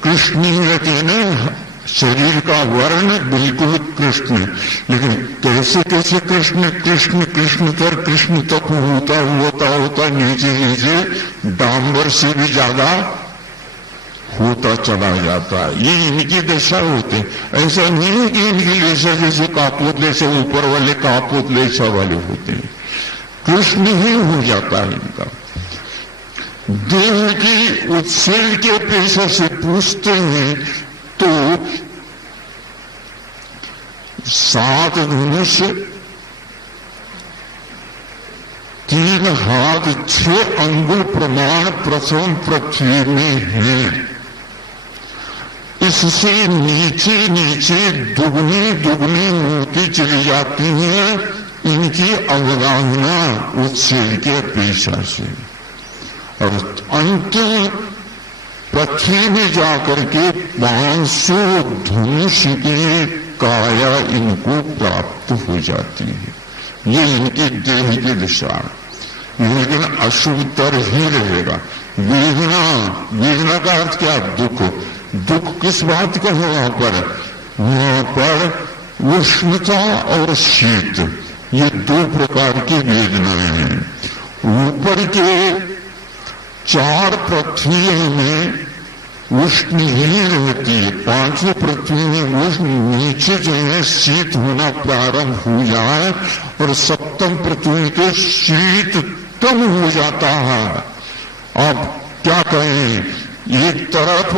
कृष्ण ही रहते ना, शरीर का वर्ण बिल्कुल कृष्ण, लेकिन कैसे कैसे कृष्ण कृष्ण कृष्ण तर कृष्ण तक होता होता होता नीचे नीचे डांबर से भी ज्यादा होता चला जाता है। ये इनकी दशा होते। ऐसा नहीं है कि इनकी लेशा जैसे कापोत लेशा ऊपर वाले कापोत लेशा वाले होते हैं, कृष्ण ही हो जाता है इनका। देह की उत्सेल के पेशा से पूछते हैं तो 7 धनुष, 3 हाथ, 6 अंगुल प्रमाण प्रथम पृथ्वी में है। इससे नीचे नीचे दुगनी दुगनी होती चली जाती है इनकी अवगाहना उत्सेल के पेशा से, और अंतिम पृथ्वी में जाकर के 500 धनुष की काया इनको प्राप्त हो जाती है। ये इनकी देह की दिशा, लेकिन अशुभतर ही रहेगा। वेदना, वेदना का अर्थ क्या? दुख। दुख किस बात का है वहां पर उष्णता और शीत, ये 2 प्रकार की वेदनाएं हैं। ऊपर के 4 पृथ्वी में उष्ण ही रहती है, 5वीं पृथ्वी में उष्ण, नीचे जो है शीत होना प्रारंभ हो जाए और 7वीं पृथ्वी के शीततम हो जाता है। अब क्या कहें, एक तरफ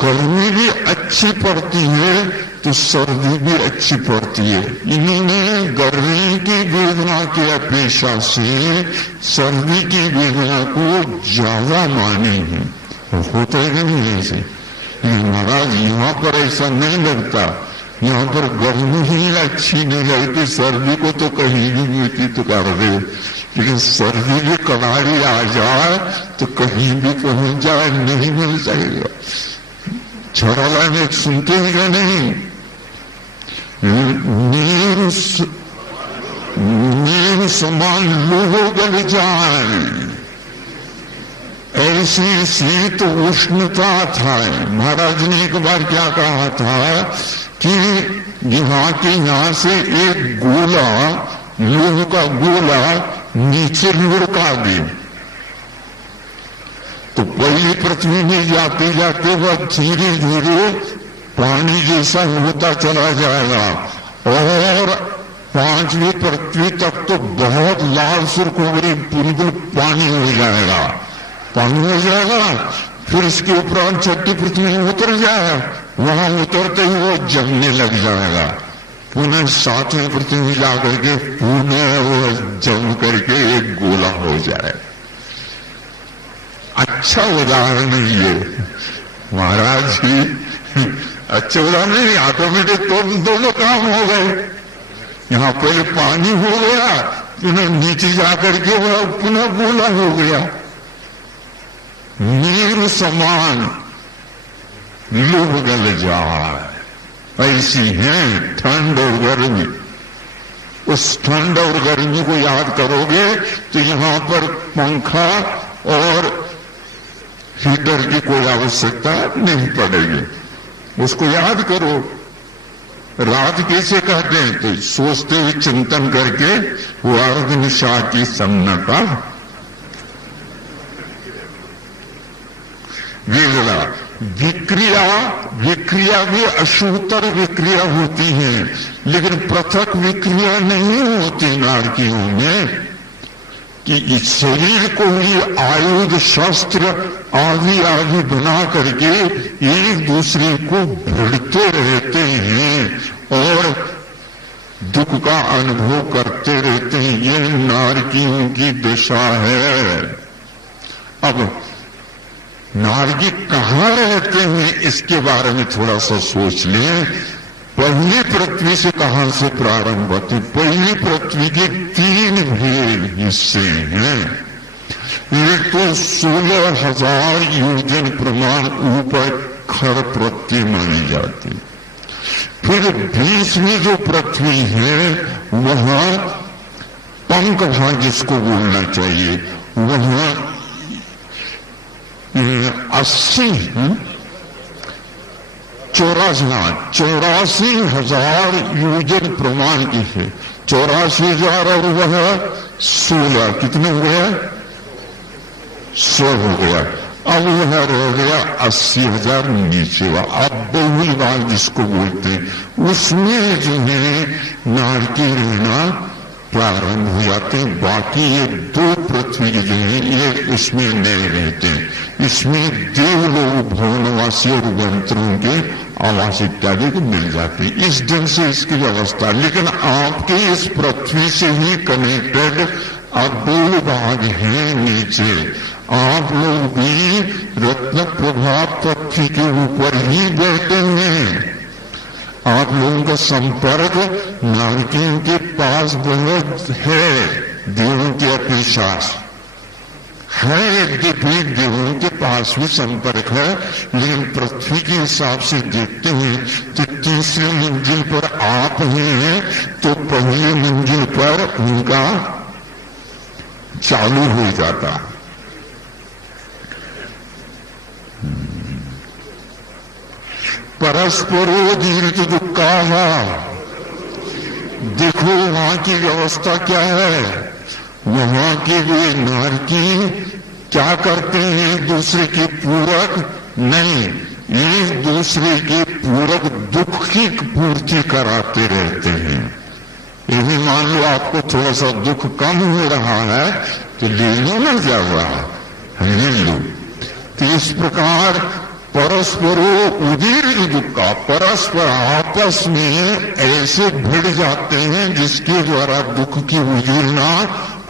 गर्मी भी अच्छी पड़ती है तो सर्दी भी अच्छी पड़ती है। इन्होंने गर्मी की वेदना की अपेक्षा से सर्दी की वेदना को ज्यादा माने हैं। होता है नहीं ऐसे, महाराज यहाँ पर ऐसा नहीं लगता, यहाँ पर गर्मी ही अच्छी नहीं लगती, सर्दी को तो कहीं भी व्यतीत कर दे, लेकिन सर्दी की कड़ाई आ जाए तो कहीं भी पहुंच जाए नहीं मिल जाएगा। छड़ाला में सुनते हैं क्या नहीं, नीर समान लोगों गल जाए, ऐसी शीत उष्णता था। महाराज ने एक बार क्या कहा था कि यहाँ से एक गोला, लोह का गोला नीचे लुढ़का दे तो पहली पृथ्वी में जाते जाते वह धीरे धीरे पानी जैसा होता चला जाएगा और 5वीं पृथ्वी तक तो बहुत लाल सुर्खोरी बिल्कुल पानी हो जाएगा, पानी हो जाएगा। फिर इसके उपरांत 6ठी पृथ्वी में उतर जाए, वहां उतरते ही वो जमने लग जाएगा। पुनः 7वीं पृथ्वी में जाकर के पुनः वो जम करके एक गोला हो जाए। अच्छा उदाहरण है ये महाराज जी, अच्छे उदाहरण नहीं, ऑटोमेटिक तो दोनों काम हो गए। यहाँ पहले पानी हो गया, पुनः नीचे जाकर के वह पुनः गोला हो गया। नीर समान लोह गल जाए, ऐसी है ठंड और गर्मी। उस ठंड और गर्मी को याद करोगे तो यहां पर पंखा और हीटर की कोई आवश्यकता नहीं पड़ेगी, उसको याद करो। रात कैसे कहते हैं तो सोचते हुए चिंतन करके वो अर्ध निशा की सन्नता वेदना। विक्रिया, विक्रिया भी अशुभतर विक्रिया होती है, लेकिन पृथक विक्रिया नहीं होती नारकियों में कि शरीर को ही आयुध शस्त्र आदि आदि बना करके एक दूसरे को भिड़ते रहते हैं और दुख का अनुभव करते रहते हैं। ये नारकियों की दशा है। अब नारकी कहाँ रहते हैं इसके बारे में थोड़ा सा सोच लें। पहली पृथ्वी से कहां से प्रारंभ होती? पहली पृथ्वी के 3 भेद हिस्से हैं। एक तो 16,000 योजन प्रमाण ऊपर खड़ पृथ्वी मानी जाती, फिर 20वीं जो पृथ्वी है वहां पंख भाग जिसको बोलना चाहिए, वहां 84,000 यूजन प्रमाण की है। 84,000 और वह 16 कितने हो गया? 100 हो गया। अब वह रह गया 80,000 नीचे वा। अब बहुल भाग जिसको बोलते हैं उसमें जो है नारकी रहना प्रारंभ हो जाते हैं। बाकी ये 2 पृथ्वी जो है ये इसमें नहीं रहते। इसमें देवलोक भुवनवासी और वंतरों के आवास इत्यादि को मिल जाती। इस ढंग से इसकी व्यवस्था। लेकिन आपके इस पृथ्वी से ही कनेक्टेड अब 2 भाग हैं नीचे। आप लोग भी रत्न प्रभा पृथ्वी के ऊपर ही बैठे हैं। आप लोगों का संपर्क नारकियों के पास बहुत है, देवों की अपेक्षा है। यद्यपि देवों के पास भी संपर्क है, लेकिन पृथ्वी के हिसाब से देखते हैं तो तीसरी मंजिल पर आप हैं तो पहली मंजिल पर उनका चालू हो जाता। परस्परो दीर्घ दुखा। देखो वहां की व्यवस्था क्या है। वहां के वे नारकी क्या करते हैं? दूसरे के पूरक नहीं, एक दूसरे के पूरक दुख की पूर्ति कराते रहते हैं। यदि मान लो आपको थोड़ा सा दुख कम हो रहा है तो ले लो ना, क्या हुआ ले लो। तो इस प्रकार परस्परो उदीर्घ दुखा, परस्पर आपस में ऐसे भिड़ जाते हैं जिसके द्वारा दुख की उजीरना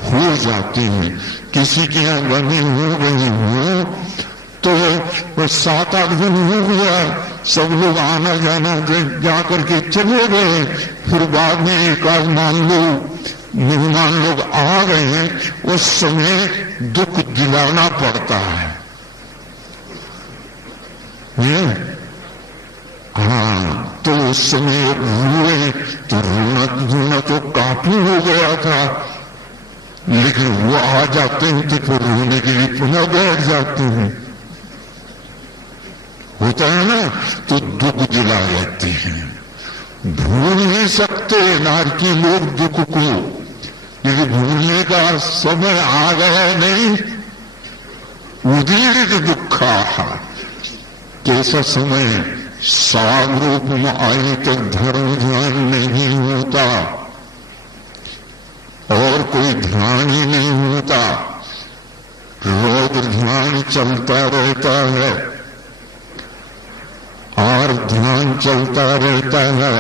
हो जाती है। किसी के यहां बनी हो गई हो तो 7-8 दिन हो गया, सब लोग आना जाना जा करके चले गए। फिर बाद में एक आध मान लो मेहमान लोग आ गए, उस समय दुख दिलाना पड़ता है। हाँ, तो उस समय रोए तो रोना तो काफी हो गया था, लेकिन वो आ जाते हैं तो फिर रोने के लिए पुनः बैठ जाते हैं। होता है ना, तो दुख दिला जाते हैं। भूल नहीं सकते नारकी लोग दुख को, लेकिन भूलने का समय आ गया नहीं। उदीर्घ दुखा, कैसा समय साग रूप में आए तो धर्म ध्यान नहीं होता और कोई ध्यान ही नहीं होता। रौद्र ध्यान चलता रहता है और ध्यान चलता रहता है।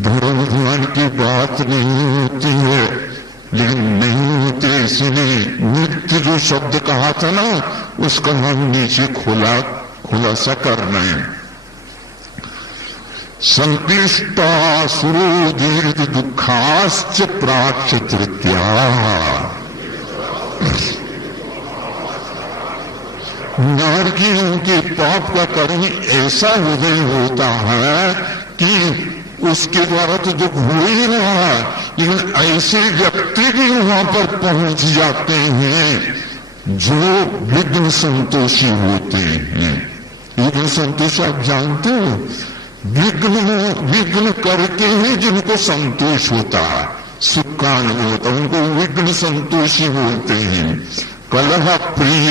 धर्म ध्यान की बात नहीं होती है, लेकिन नहीं होते। इसलिए नित्य जो शब्द कहा था ना, उसका हम नीचे खुलासा कर रहे हैं। संक्लिष्टा सुरो दीर्घ दुखाश्च प्राच्य तृतीया। नारकियों के पाप का कर्म ऐसा उदय होता है कि उसके द्वारा तो दुख हो ही रहा है, लेकिन ऐसे व्यक्ति भी वहां पर पहुंच जाते हैं जो विघ्न संतोषी होते हैं। विघ्न संतोष आप जानते हो, विघ्न करके ही जिनको संतोष होता है, सुख का अनुभव होता है, उनको विघ्न संतोषी बोलते हैं। कलह प्रिय,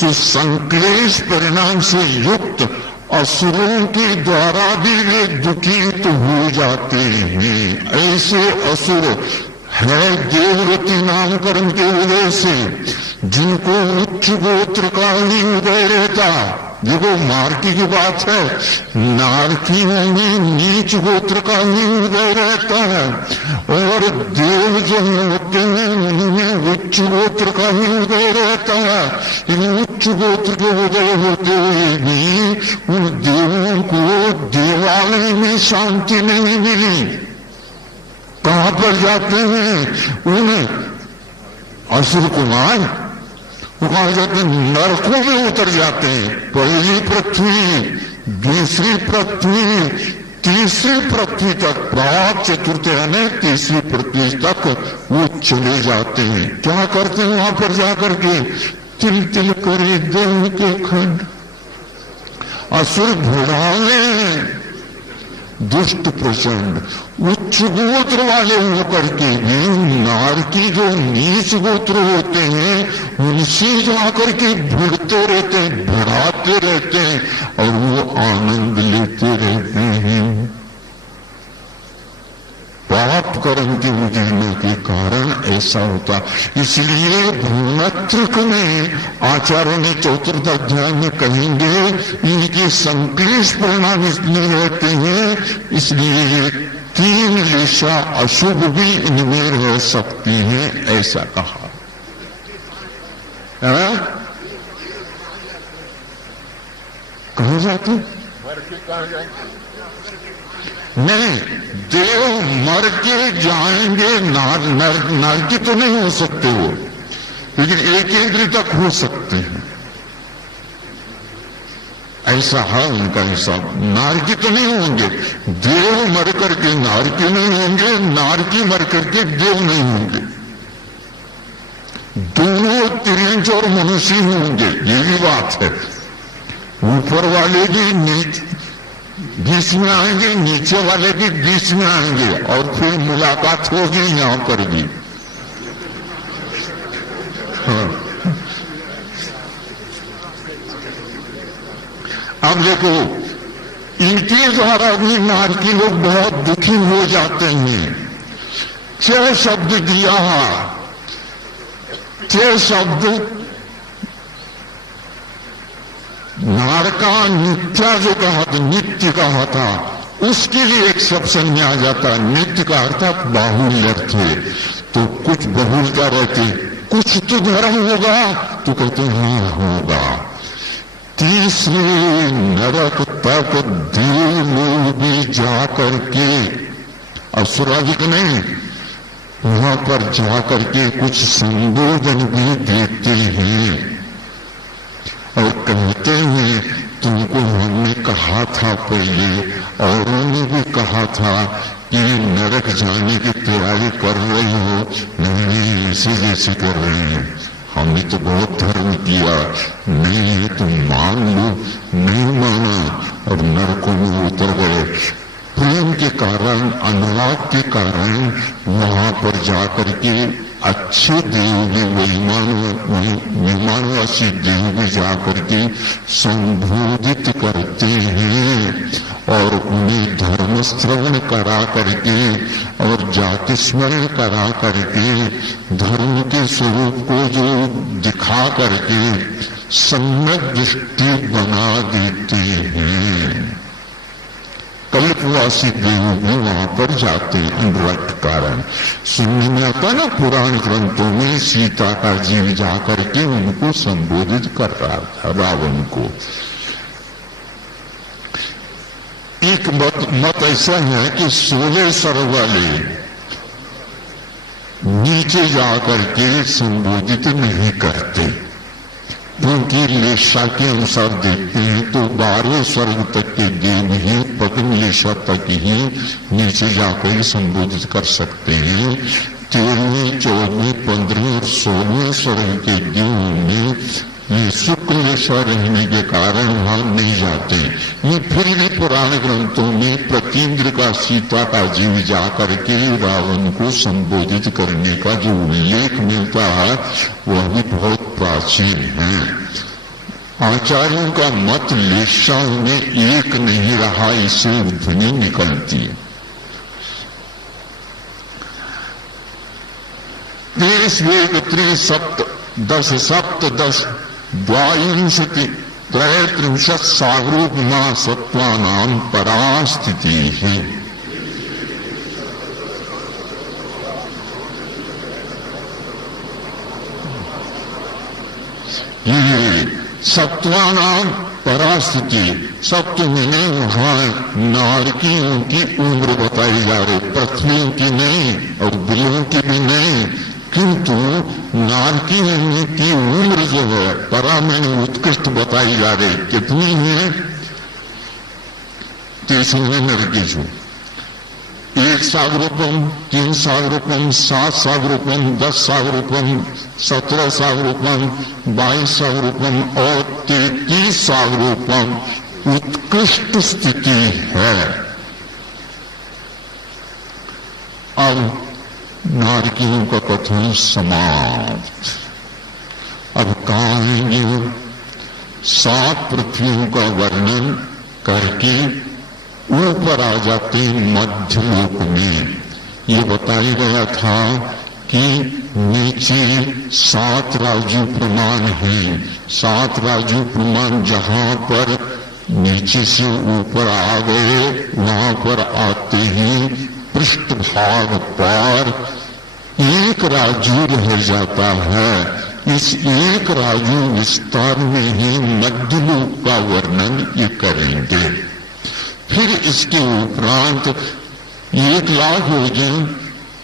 जो संक्लेश परिणाम से युक्त असुरों के द्वारा भी वे दुखित हो जाते हैं। ऐसे असुर है देवव्रती नामकरण के उदय से, जिनको उच्च गोत्र का ही उदय रहता। देखो मार्की की बात है, नारकियों में नीच गोत्र का ही उदय रहता है, और देव जो होते हैं उनमें उच्च गोत्र का ही उदय रहता है। लेकिन उच्च गोत्र के उदय होते हुए भी उन देवों को देवालय में शांति नहीं मिली। कहां पर जाते हैं? उन असुर कुमार वो कहा जाते हैं, नरकों में उतर जाते हैं। पहली पृथ्वी, दूसरी पृथ्वी, तीसरी पृथ्वी तक, प्राग चतुर्थ यानी तीसरी पृथ्वी तक वो चले जाते हैं। क्या करते हैं वहां पर जाकर के? तिल तिल करे देव के खंड, असुर भुड़ावे दुष्ट प्रचंड, उच्च गोत्र वाले होकर के भी नारकी जो नीच गोत्र होते हैं उनसे जाकर के भिड़ते रहते हैं, भिड़ाते रहते हैं और वो आनंद लेते रहते हैं। पाप कर्म के उजड़ने के कारण ऐसा होता। इसलिए भूमत्रक में आचार्य ने चौथा अध्याय में कहेंगे इनके संक्लेश परिणाम इसलिए रहते हैं, इसलिए ये 3 लेशा अशुभ भी इनमें रह सकती हैं, ऐसा कहा। कहा जाते नहीं, देव मर के जाएंगे, नारकी तो नहीं हो सकते वो, लेकिन एक इंद्री तक हो सकते हैं, ऐसा है उनका हिसाब। नारकी तो नहीं होंगे, देव मर करके नारकी नहीं होंगे, नारकी मर करके देव नहीं होंगे, दोनों तिरंज और मनुष्य होंगे, ये भी बात है। ऊपर वाले भी बीच में आएंगे, नीचे वाले भी बीच में आएंगे और फिर मुलाकात होगी यहां पर भी। हाँ। अब देखो, इनके द्वारा भी नारकी लोग बहुत दुखी हो जाते हैं। 6 शब्द दिया, 6 शब्द नारका नित्या जो कहा था, नित्य कहा था, उसके लिए एक शब्द समझ आ जाता। नित्य का अर्थात बाहुल्य अर्थ है, तो कुछ बहुलता रहती, कुछ तो धर्म होगा तो कहते हाँ होगा। तीसरे नरक तक देव लोग भी जाकर के, असुराधिक नहीं, वहां पर जाकर के कुछ संबोधन भी देते हैं और कहते हैं तुमको हमने कहा था पहले, औरों ने भी कहा था कि नरक जाने की तैयारी कर रही हो, नहीं ऐसे जैसे कर रहे हैं, हमने तो बहुत धर्म किया, नहीं तुम मान लो, नहीं माना और नरकों में उतर गए। प्रेम के कारण, अनुराग के कारण वहां पर जाकर के अच्छे देव भी, मेहमानवासी देव भी जाकर के संबोधित करते हैं और उन्हें धर्म श्रवण करा करके और जाति स्मरण करा करके धर्म के स्वरूप को जो दिखा करके सम्यक दृष्टि बना देते हैं। कल्पवासी देव भी वहां पर जाते हैं अनुराग के कारण। सुनने में आता ना पुराण ग्रंथों में सीता का जीव जाकर के उनको संबोधित कर रहा था रावण को। एक मत ऐसा है कि 16 सर वाले नीचे जाकर के संबोधित नहीं करते, क्योंकि लेशा के अनुसार देखते हैं तो 12 स्वर्ग तक के देव ही पद्म लेशा तक ही नीचे जाकर ही संबोधित कर सकते हैं। 13वें, 14वें, 15वें और 16वें स्वर्ग के देव में ये शुक्ल लेशा रहने के कारण वहां नहीं जाते। ये फिर भी पुराण ग्रंथों में प्रतीन्द्र का, सीता का जीव जाकर के रावण को संबोधित करने का जो उल्लेख मिलता है वह भी बहुत प्राचीन है। आचार्यों का मत लेशाओं में एक नहीं रहा, इससे ध्वनि निकलती है। 10 सप्तदश 22 33 सागरूपमा सत्वानां परास्थिति है। ये सत्वानां परास्थिति, सत्व में वहां नारकियों की उम्र बताई जा रही, पृथ्वियों की नहीं और बिलों की भी नहीं, किंतु नारकियों की उम्र जो है परा में उत्कृष्ट बताई जा रही। कितनी है? तेसवें निर्गिजु 1,00,000 रूपम, 3,00,000 रूपम, 7,00,000 रूपम, 10,00,000 रूपम, 17,00,000 रूपम, 22,00,000 रूपम और 33,00,000 रूपम उत्कृष्ट स्थिति है। अब नारकियों का कथन समाप्त। अब कहाँ आएंगे? 7 पृथ्वियों का वर्णन करके ऊपर आ जाते मध्य लोक में। ये बताया गया था कि नीचे 7 राजू प्रमाण हैं। 7 राजू प्रमाण जहां पर नीचे से ऊपर आ गए, वहां पर आते ही पृष्ठभाग पर एक राजू रह जाता है। इस एक राजू विस्तार में ही मध्य लोक का वर्णन ये करेंगे। फिर इसके उपरांत 1,00,000 हो जाए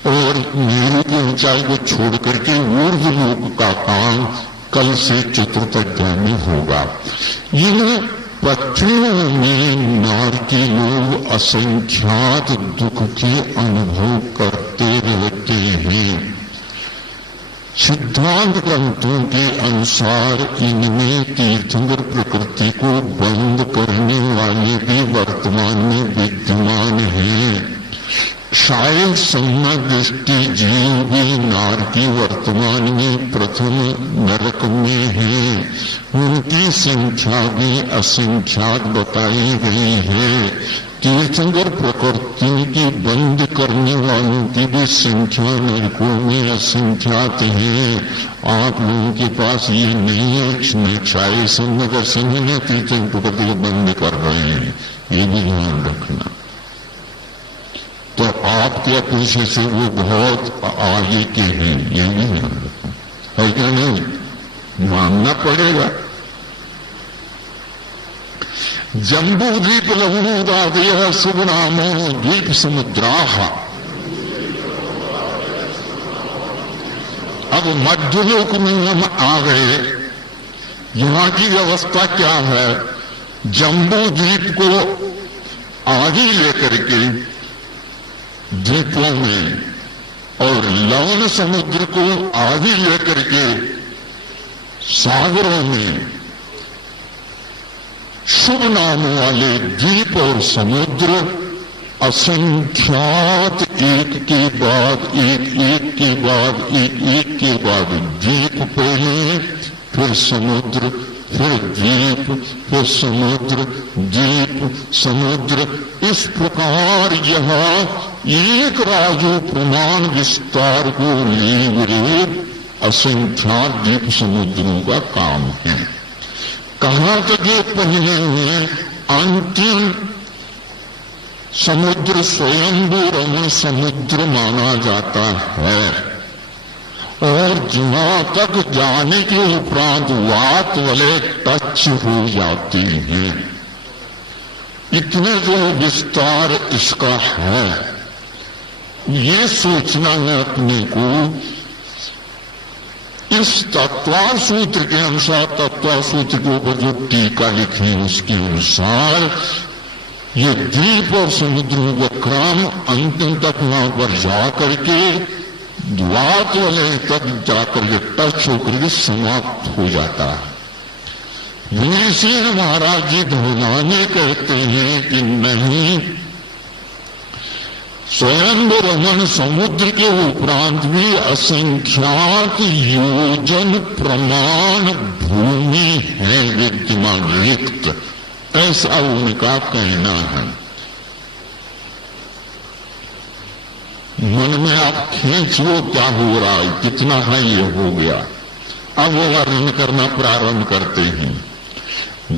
और मेरु की ऊंचाई को छोड़ करके ऊर्ध्व लोक का काम कल से चतुर्थ अध्याय में होगा। इन पत्नियों में नारकी लोग असंख्यात दुख के अनुभव करते रहते हैं। सिद्धांत ग्रंथों के अनुसार इनमें तीर्थंकर प्रकृति को बंद करने वाले भी वर्तमान में विद्यमान हैं। शायद सम्यक दृष्टि जीव भी नारकी वर्तमान में प्रथम नरक में है। उनकी संख्या भी असंख्यात बताई गई है। तीर्थंकर प्रकृति की बंद करने वालों की भी संख्या नरकों में असंख्यात है। आप लोगों के पास ये नहीं है शायद सम्यक दर्शन है तीर्थंकर प्रकृति को बंद कर रहे हैं, ये भी ध्यान रखना। तो आपके पीछे से वो बहुत आगे के हैं, ये भी ध्यान रखना है क्या? नहीं मानना पड़ेगा। जम्बू द्वीप लघुदादय शुभ नामो द्वीप समुद्राह। अब मध्यलोक में हम आ गए। यहां की व्यवस्था क्या है? जम्बू द्वीप को आगे लेकर के द्वीपों में और लवण समुद्र को आगे लेकर के सागरों में शुभ नाम वाले द्वीप और समुद्र असंख्यात एक के बाद एक, एक के बाद एक, एक के बाद द्वीप पहले, फिर समुद्र, फिर द्वीप, फिर समुद्र, द्वीप, समुद्र। इस प्रकार यह एक राजो प्रमाण विस्तार को ले असंख्यात द्वीप समुद्रों का काम है। कहां तक ये पहले हुए? अंतिम समुद्र स्वयंभू रमण समुद्र माना जाता है और जहां तक जाने के उपरांत वात वाले टच हो जाती हैं। इतने जो विस्तार इसका है, ये सोचना है अपने को। इस तत्वा सूत्र के अनुसार, तत्वा सूत्र के ऊपर जो टीका लिखी है उसके अनुसार ये द्वीप और समुद्रों का क्रम अंतिम तक वहां पर जाकर के द्वात वलय तक जाकर के टच होकर के समाप्त हो जाता है। वीरसेन महाराज जी धोलाने कहते हैं कि नहीं, स्वयं रमण समुद्र के उपरांत भी असंख्यात योजन प्रमाण भूमि है विद्यमान रिक्त, ऐसा उनका कहना है। मन में आप खींच लो क्या हो रहा है, कितना है ये हो गया। अब वो वर्णन करना प्रारंभ करते हैं।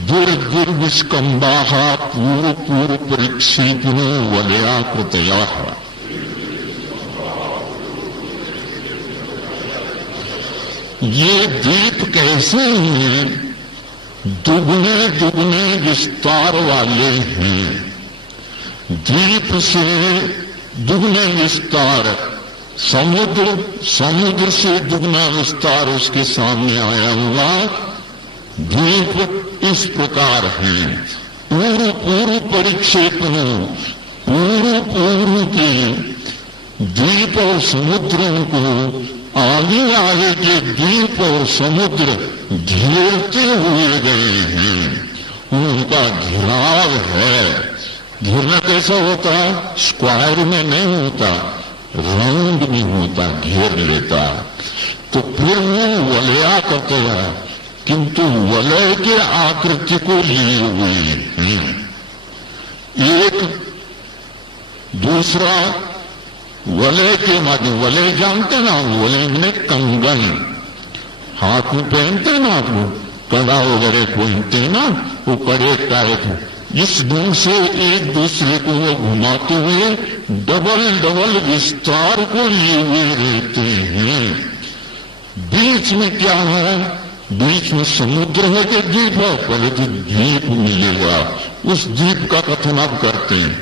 दुर्विष्कंबाः पूर्व पूर्व परीक्षितो वलयाकृतया। ये द्वीप कैसे हैं? दुगने दुगने विस्तार वाले हैं। द्वीप से दुगने विस्तार, समुद्र से दुगना विस्तार उसके सामने आया हुआ द्वीप इस प्रकार है। पूर्व पूर्व परिक्षेपणों, पूर्व पूर्व के द्वीप और समुद्रों को आगे आगे के द्वीप और समुद्र घेरते हुए गए हैं। उनका घिराव है। घेरना कैसा होता? स्क्वायर में नहीं होता, राउंड में होता, घेर लेता। तो फिर वो वलया करते हैं, किंतु वलय के आकृति को लिए हुए हैं। एक दूसरा वलय के माध्यम, वलय जानते ना, वलय में कंगन हाथ में पहनते ना, आप कड़ा वगैरह पहनते ना, वो कड़े टाइप, इस ढंग से एक दूसरे को वो घुमाते हुए डबल डबल विस्तार को लिए हुए रहते हैं। बीच में क्या है? बीच में समुद्र है कि द्वीप है? पहले तो द्वीप मिलेगा, उस द्वीप का कथन आप करते हैं।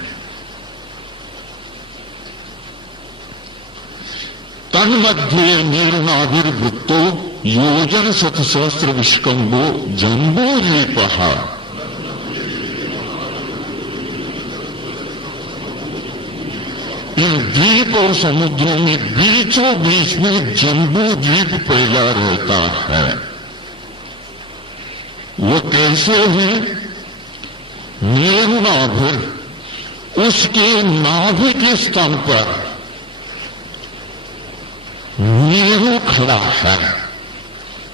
तन्मध्ये निर्नाभिर्वृत्तो योजन शतसहस्र विष्कंभो जम्बो द्वीपहा। इन द्वीप और समुद्रों में बीचों बीच में जम्बू द्वीप पैदा रहता है। वो कैसे है? मेरुनाभिर, उसके नाभि के स्थान पर मेरु खड़ा है।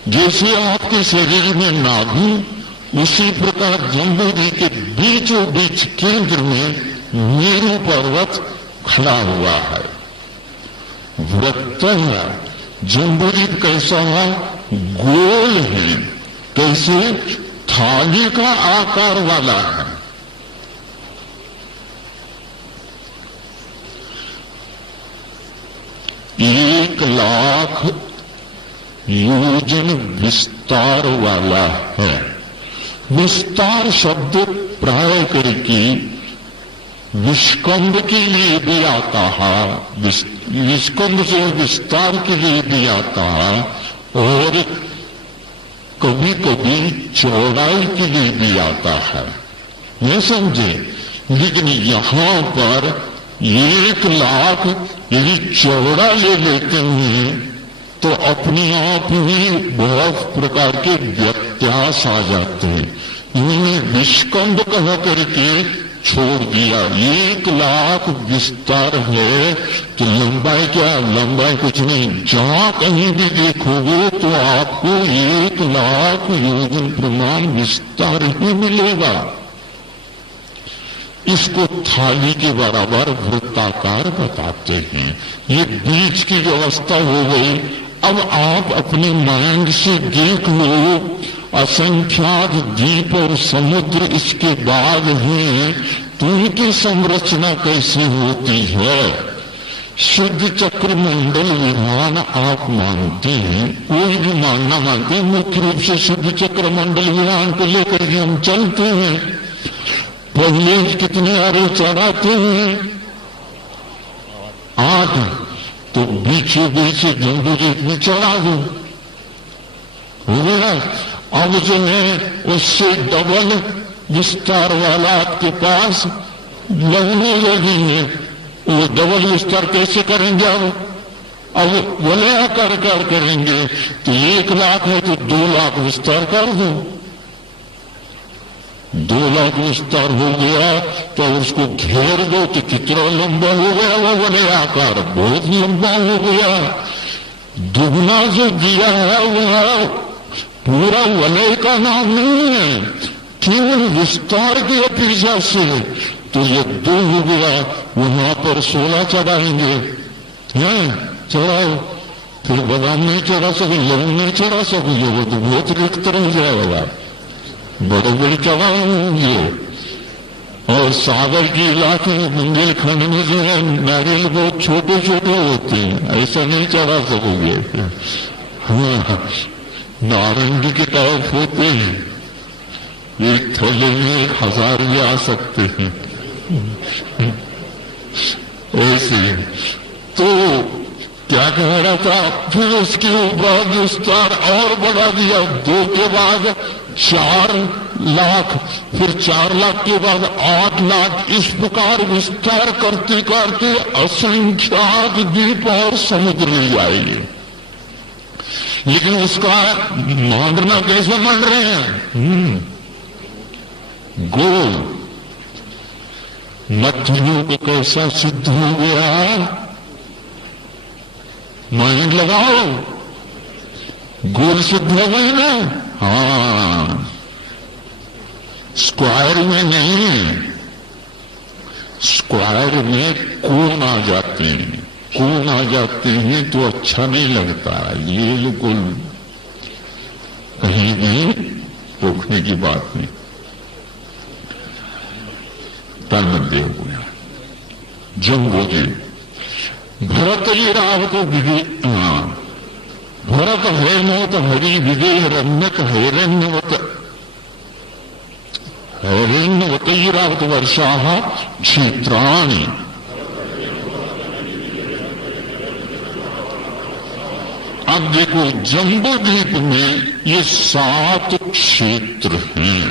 जैसे आपके शरीर में नाभि, उसी प्रकार जम्बूद्वीप के बीचों बीच केंद्र में मेरु पर्वत खड़ा हुआ है। वृत्त है। जम्बूद्वीप कैसा है? गोल है। कैसे? थाली का आकार वाला है। एक लाख योजन विस्तार वाला है। विस्तार शब्द प्राय करके विष्कंभ के लिए भी आता है, विष्कंभ से विस्तार के लिए भी आता है, और कभी कभी चौड़ाई के लिए भी आता है। नहीं समझे? लेकिन यहां पर 1 लाख यदि चौड़ा ले लेते हैं तो अपने आप ही बहुत प्रकार के व्यत्यास आ जाते हैं। इन्होंने विष्कंभ कह करके छोड़ दिया। 1 लाख विस्तार है तो लंबाई क्या? लंबाई कुछ नहीं। जहां कहीं भी देखोगे तो आपको 1 लाख योजन प्रमाण विस्तार ही मिलेगा। इसको थाली के बराबर वृत्ताकार बताते हैं। ये बीच की व्यवस्था हो गई। अब आप अपने माइंड से देख लो, असंख्यात द्वीप और समुद्र इसके बाद हैं, तो इनकी संरचना कैसे होती है? शुद्ध चक्र मंडल विधान आप मानते हैं, कोई भी मानना मानते हैं, मुख्य रूप से शुद्ध चक्र मंडल विधान को लेकर के हम चलते हैं। पहले कितने आरोप चढ़ाते हैं? 8, तो बीचे बीचे जम्बूद्वीप में चढ़ा दो, हो गया। अब जो है उससे डबल विस्तार वाला आपके पास लगने लगी है। वो डबल विस्तार कैसे करेंगे? अब वलयाकार करेंगे तो 1 लाख है तो 2 लाख विस्तार कर दो। 2 लाख विस्तार हो गया तो उसको घेर दो तो कितना लंबा हो गया? वो वलयाकार बहुत लंबा हो गया। दुगना जो दिया है वह पूरा वलय का नाम नहीं है, केवल विस्तार की अपेक्षा से। तो ये 2 हो गया। वहां पर 16 चढ़ाएंगे, चढ़ाओ। फिर बादाम नहीं चढ़ा सके, लवंग नहीं चढ़ा सके, वो तो बहुत रिक्त रह जाएगा। बड़े बड़े चढ़ाए होंगे। और सागर के इलाके बुंदेलखंड में जो है नारियल बहुत छोटे छोटे होते हैं, ऐसा नहीं चढ़ा सकोगे। हाँ, नारंगी के टाइप होते हैं, एक थैले में 1000 भी आ सकते हैं। ऐसे तो क्या कह रहा था? फिर उसके ऊपर विस्तार और बढ़ा दिया। 2 के बाद 4 लाख, फिर 4 लाख के बाद 8 लाख, इस प्रकार विस्तार करते करते असंख्यात द्वीप और समुद्र मिल जाएंगे। लेकिन उसका मांडना कैसे मान रहे हैं? गोल मध्ययुग कैसा सिद्ध हो गया? माइंड लगाओ, गोल सिद्ध हो गए ना। हाँ, स्क्वायर में नहीं, स्क्वायर में कोण आ जाते हैं, कोण आ जाते हैं तो अच्छा नहीं लगता। ये बिल्कुल कहीं भी रोकने की बात नहीं। तन्मध्य हो गया जम्बो जी, भरत ही रावत भरत हेमोत हरि विदेह रम्यक हैरण्यवत हैरण्यवतैरावत वर्षाः क्षेत्राणि। अब देखो जम्बो द्वीप में ये 7 क्षेत्र हैं,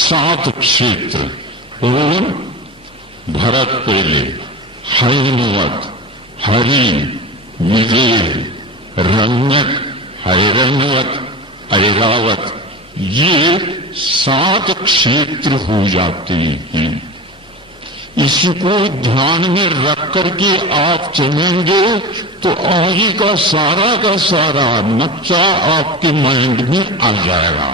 7 क्षेत्र। और भरत पहले, हैमवत, हरि, विदेह, रम्यक, हैरण्यवत, ऐरावत, ये 7 क्षेत्र हो जाते हैं। इसको ध्यान में रख करके आप चलेंगे तो आगे का सारा नक्शा आपके माइंड में आ जाएगा।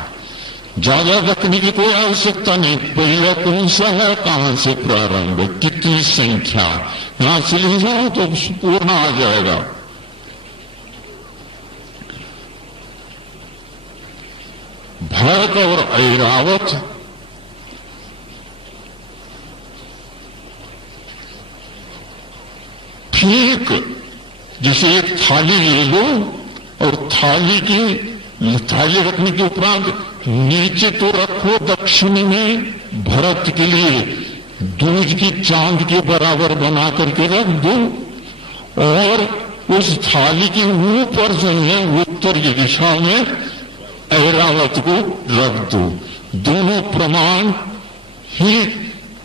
ज्यादा रखने की कोई आवश्यकता नहीं। पहला कौन सा है, कहां से प्रारंभ है, कितनी संख्या, यहां से ले जाओ तो पूर्ण आ जाएगा। भरत और ऐरावत ठीक जैसे एक थाली ले लो और थाली रखने के उपरांत नीचे तो रखो दक्षिण में, भरत के लिए दूज की चांद के बराबर बना करके रख दो, और उस थाली के ऊपर जो है उत्तर की दिशा में ऐरावत को रख दो। दोनों प्रमाण ही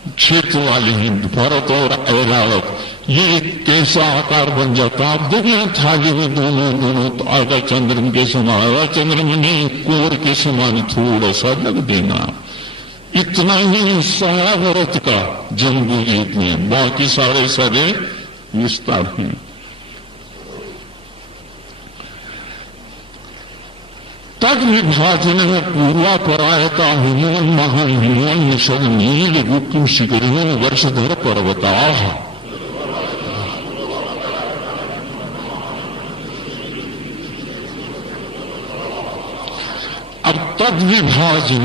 क्षेत्र वाले हैं, भरत और ऐरावत। ये कैसा आकार बन जाता है आप देखिए, थाली में दोनों तो आधा चंद्रम के समान, आधा चंद्रम नहीं, कोर के समान थोड़ा सा लग देना। इतना ही हिस्सा है भरत का जम्बू द्वीप में, बाकी सारे विस्तार हैं। तद विभाजन में पूर्वा परायता हिमोन महान हिमोन निषद नील गुप्त शिखरियों वर्षधर पर्वता। अब तद विभाजन,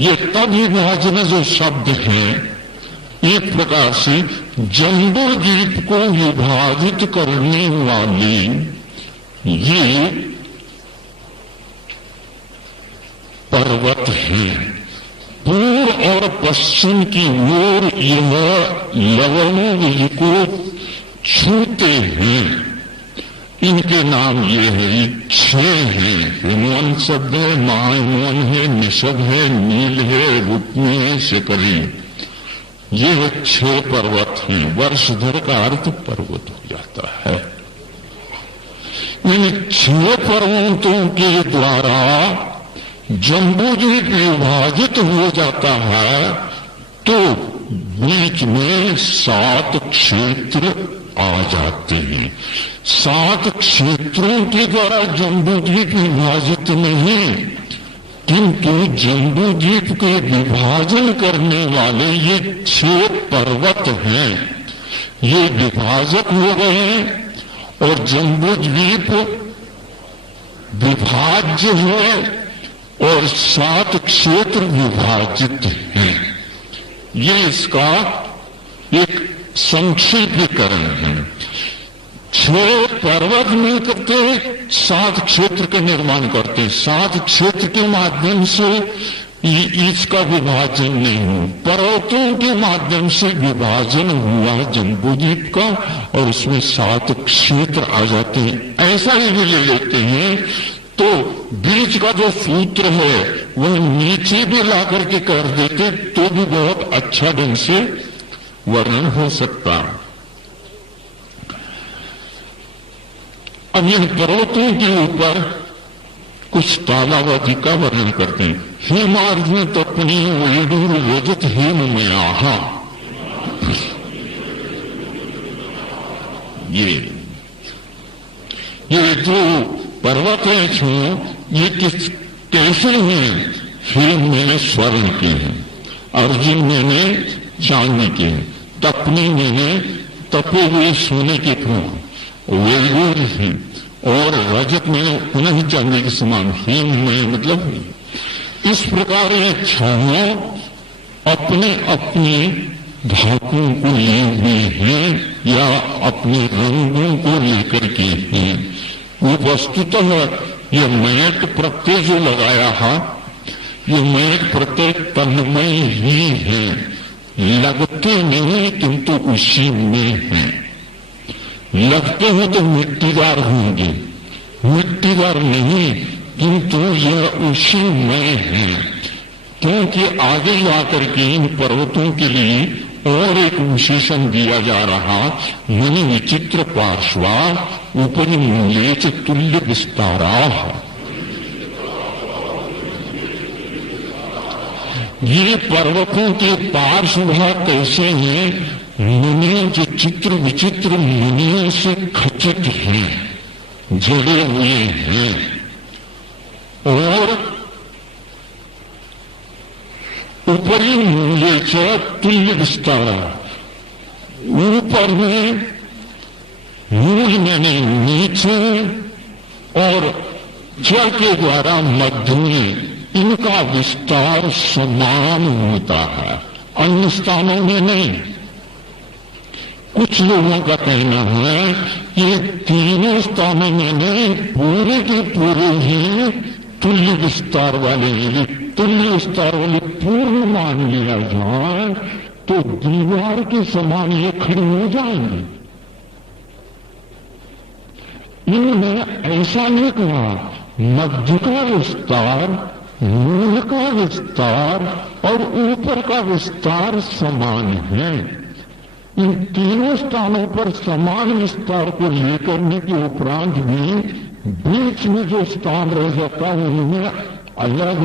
ये तद विभाजन जो शब्द है, एक प्रकार से जम्बो द्वीप को विभाजित करने वाली ये पर्वत हैं। पूर्व और पश्चिम की ओर यह लवणों को छूते हैं। इनके नाम ये है, 6 हैं। हिमवन शब्द है, महाहिमवन है, निषद है, नील है, रुक्मी है, शिखरी। ये 6 पर्वत हैं। वर्षधर का अर्थ पर्वत हो जाता है। इन 6 पर्वतों के द्वारा जम्बू द्वीप विभाजित हो जाता है, तो बीच में 7 क्षेत्र आ जाते हैं। 7 क्षेत्रों के द्वारा जम्बू द्वीप विभाजित नहीं, किंतु जम्बू द्वीप के विभाजन करने वाले ये 6 पर्वत हैं, ये विभाजक हो गए। और जम्बू द्वीप विभाज्य है और 7 क्षेत्र विभाजित हैं। ये इसका एक संक्षेपीकरण है। 6 पर्वत मिल करके 7 क्षेत्र के निर्माण करते हैं। 7 क्षेत्र के माध्यम से इसका विभाजन नहीं हुआ, पर्वतों के माध्यम से विभाजन हुआ जम्बू द्वीप का, और उसमें 7 क्षेत्र आ जाते हैं। ऐसा ही भी ले लेते हैं तो बीच का जो सूत्र है वह नीचे भी ला करके कर देते तो भी बहुत अच्छा ढंग से वर्णन हो सकता। अब इन पर्वतों के ऊपर कुछ तालावादी का वर्णन करते हैं। हेमार्जुन तपनी वैडूर रजत हेममया, ये जो पर्वत है ये कैसे हैं? हेम मैंने स्वर्ण के हैं, अर्जुन मैंने चांदी के हैं, तपनी मैंने तपे हुए सोने के फूल, वैडूर हैं, और रजत में पुनः चांदी के समान। हेम में मतलब इस प्रकार ये छाओं अपने अपने धातुओं को लिए हुए हैं या अपने रंगों को लेकर के हैं। वो वस्तुतः ये मैट प्रत्यय जो लगाया है, ये मैट प्रत्यय तन्मय ही है, लगते नहीं किंतु उसी में है। लगते हो तो मिट्टीदार होंगे, मिट्टीदार नहीं किंतु यह उसी में है। क्योंकि आगे जाकर के इन पर्वतों के लिए और एक विशेषण दिया जा रहा, मणि विचित्र पार्श्वा उपरि मूलेच तुल्य विस्तारा। ये पर्वतों के पार्श्व कैसे हैं? मुनि जो चित्र विचित्र मुनियों से खचित हैं, जड़े हुए हैं, और ऊपरी मूल्य से तुल्य विस्तारा, ऊपर में मूल मैंने नीचे और जल के द्वारा मध्य में इनका विस्तार समान होता है, अन्य स्थानों में नहीं। कुछ लोगों का कहना है कि तीनों स्थानों में नहीं, पूरे के पूरे ही तुल्य विस्तार वाले, तुल्य विस्तार वाले पूर्ण मान लिया जाए तो दीवार के समान ये खड़ी हो जाएंगे। इन्होंने ऐसा नहीं कहा, मध्य का विस्तार, मूल का विस्तार और ऊपर का विस्तार समान है। इन तीनों स्थानों पर समान विस्तार को लेकर के उपरांत भी बीच में जो स्थान रह जाता है उनमें अलग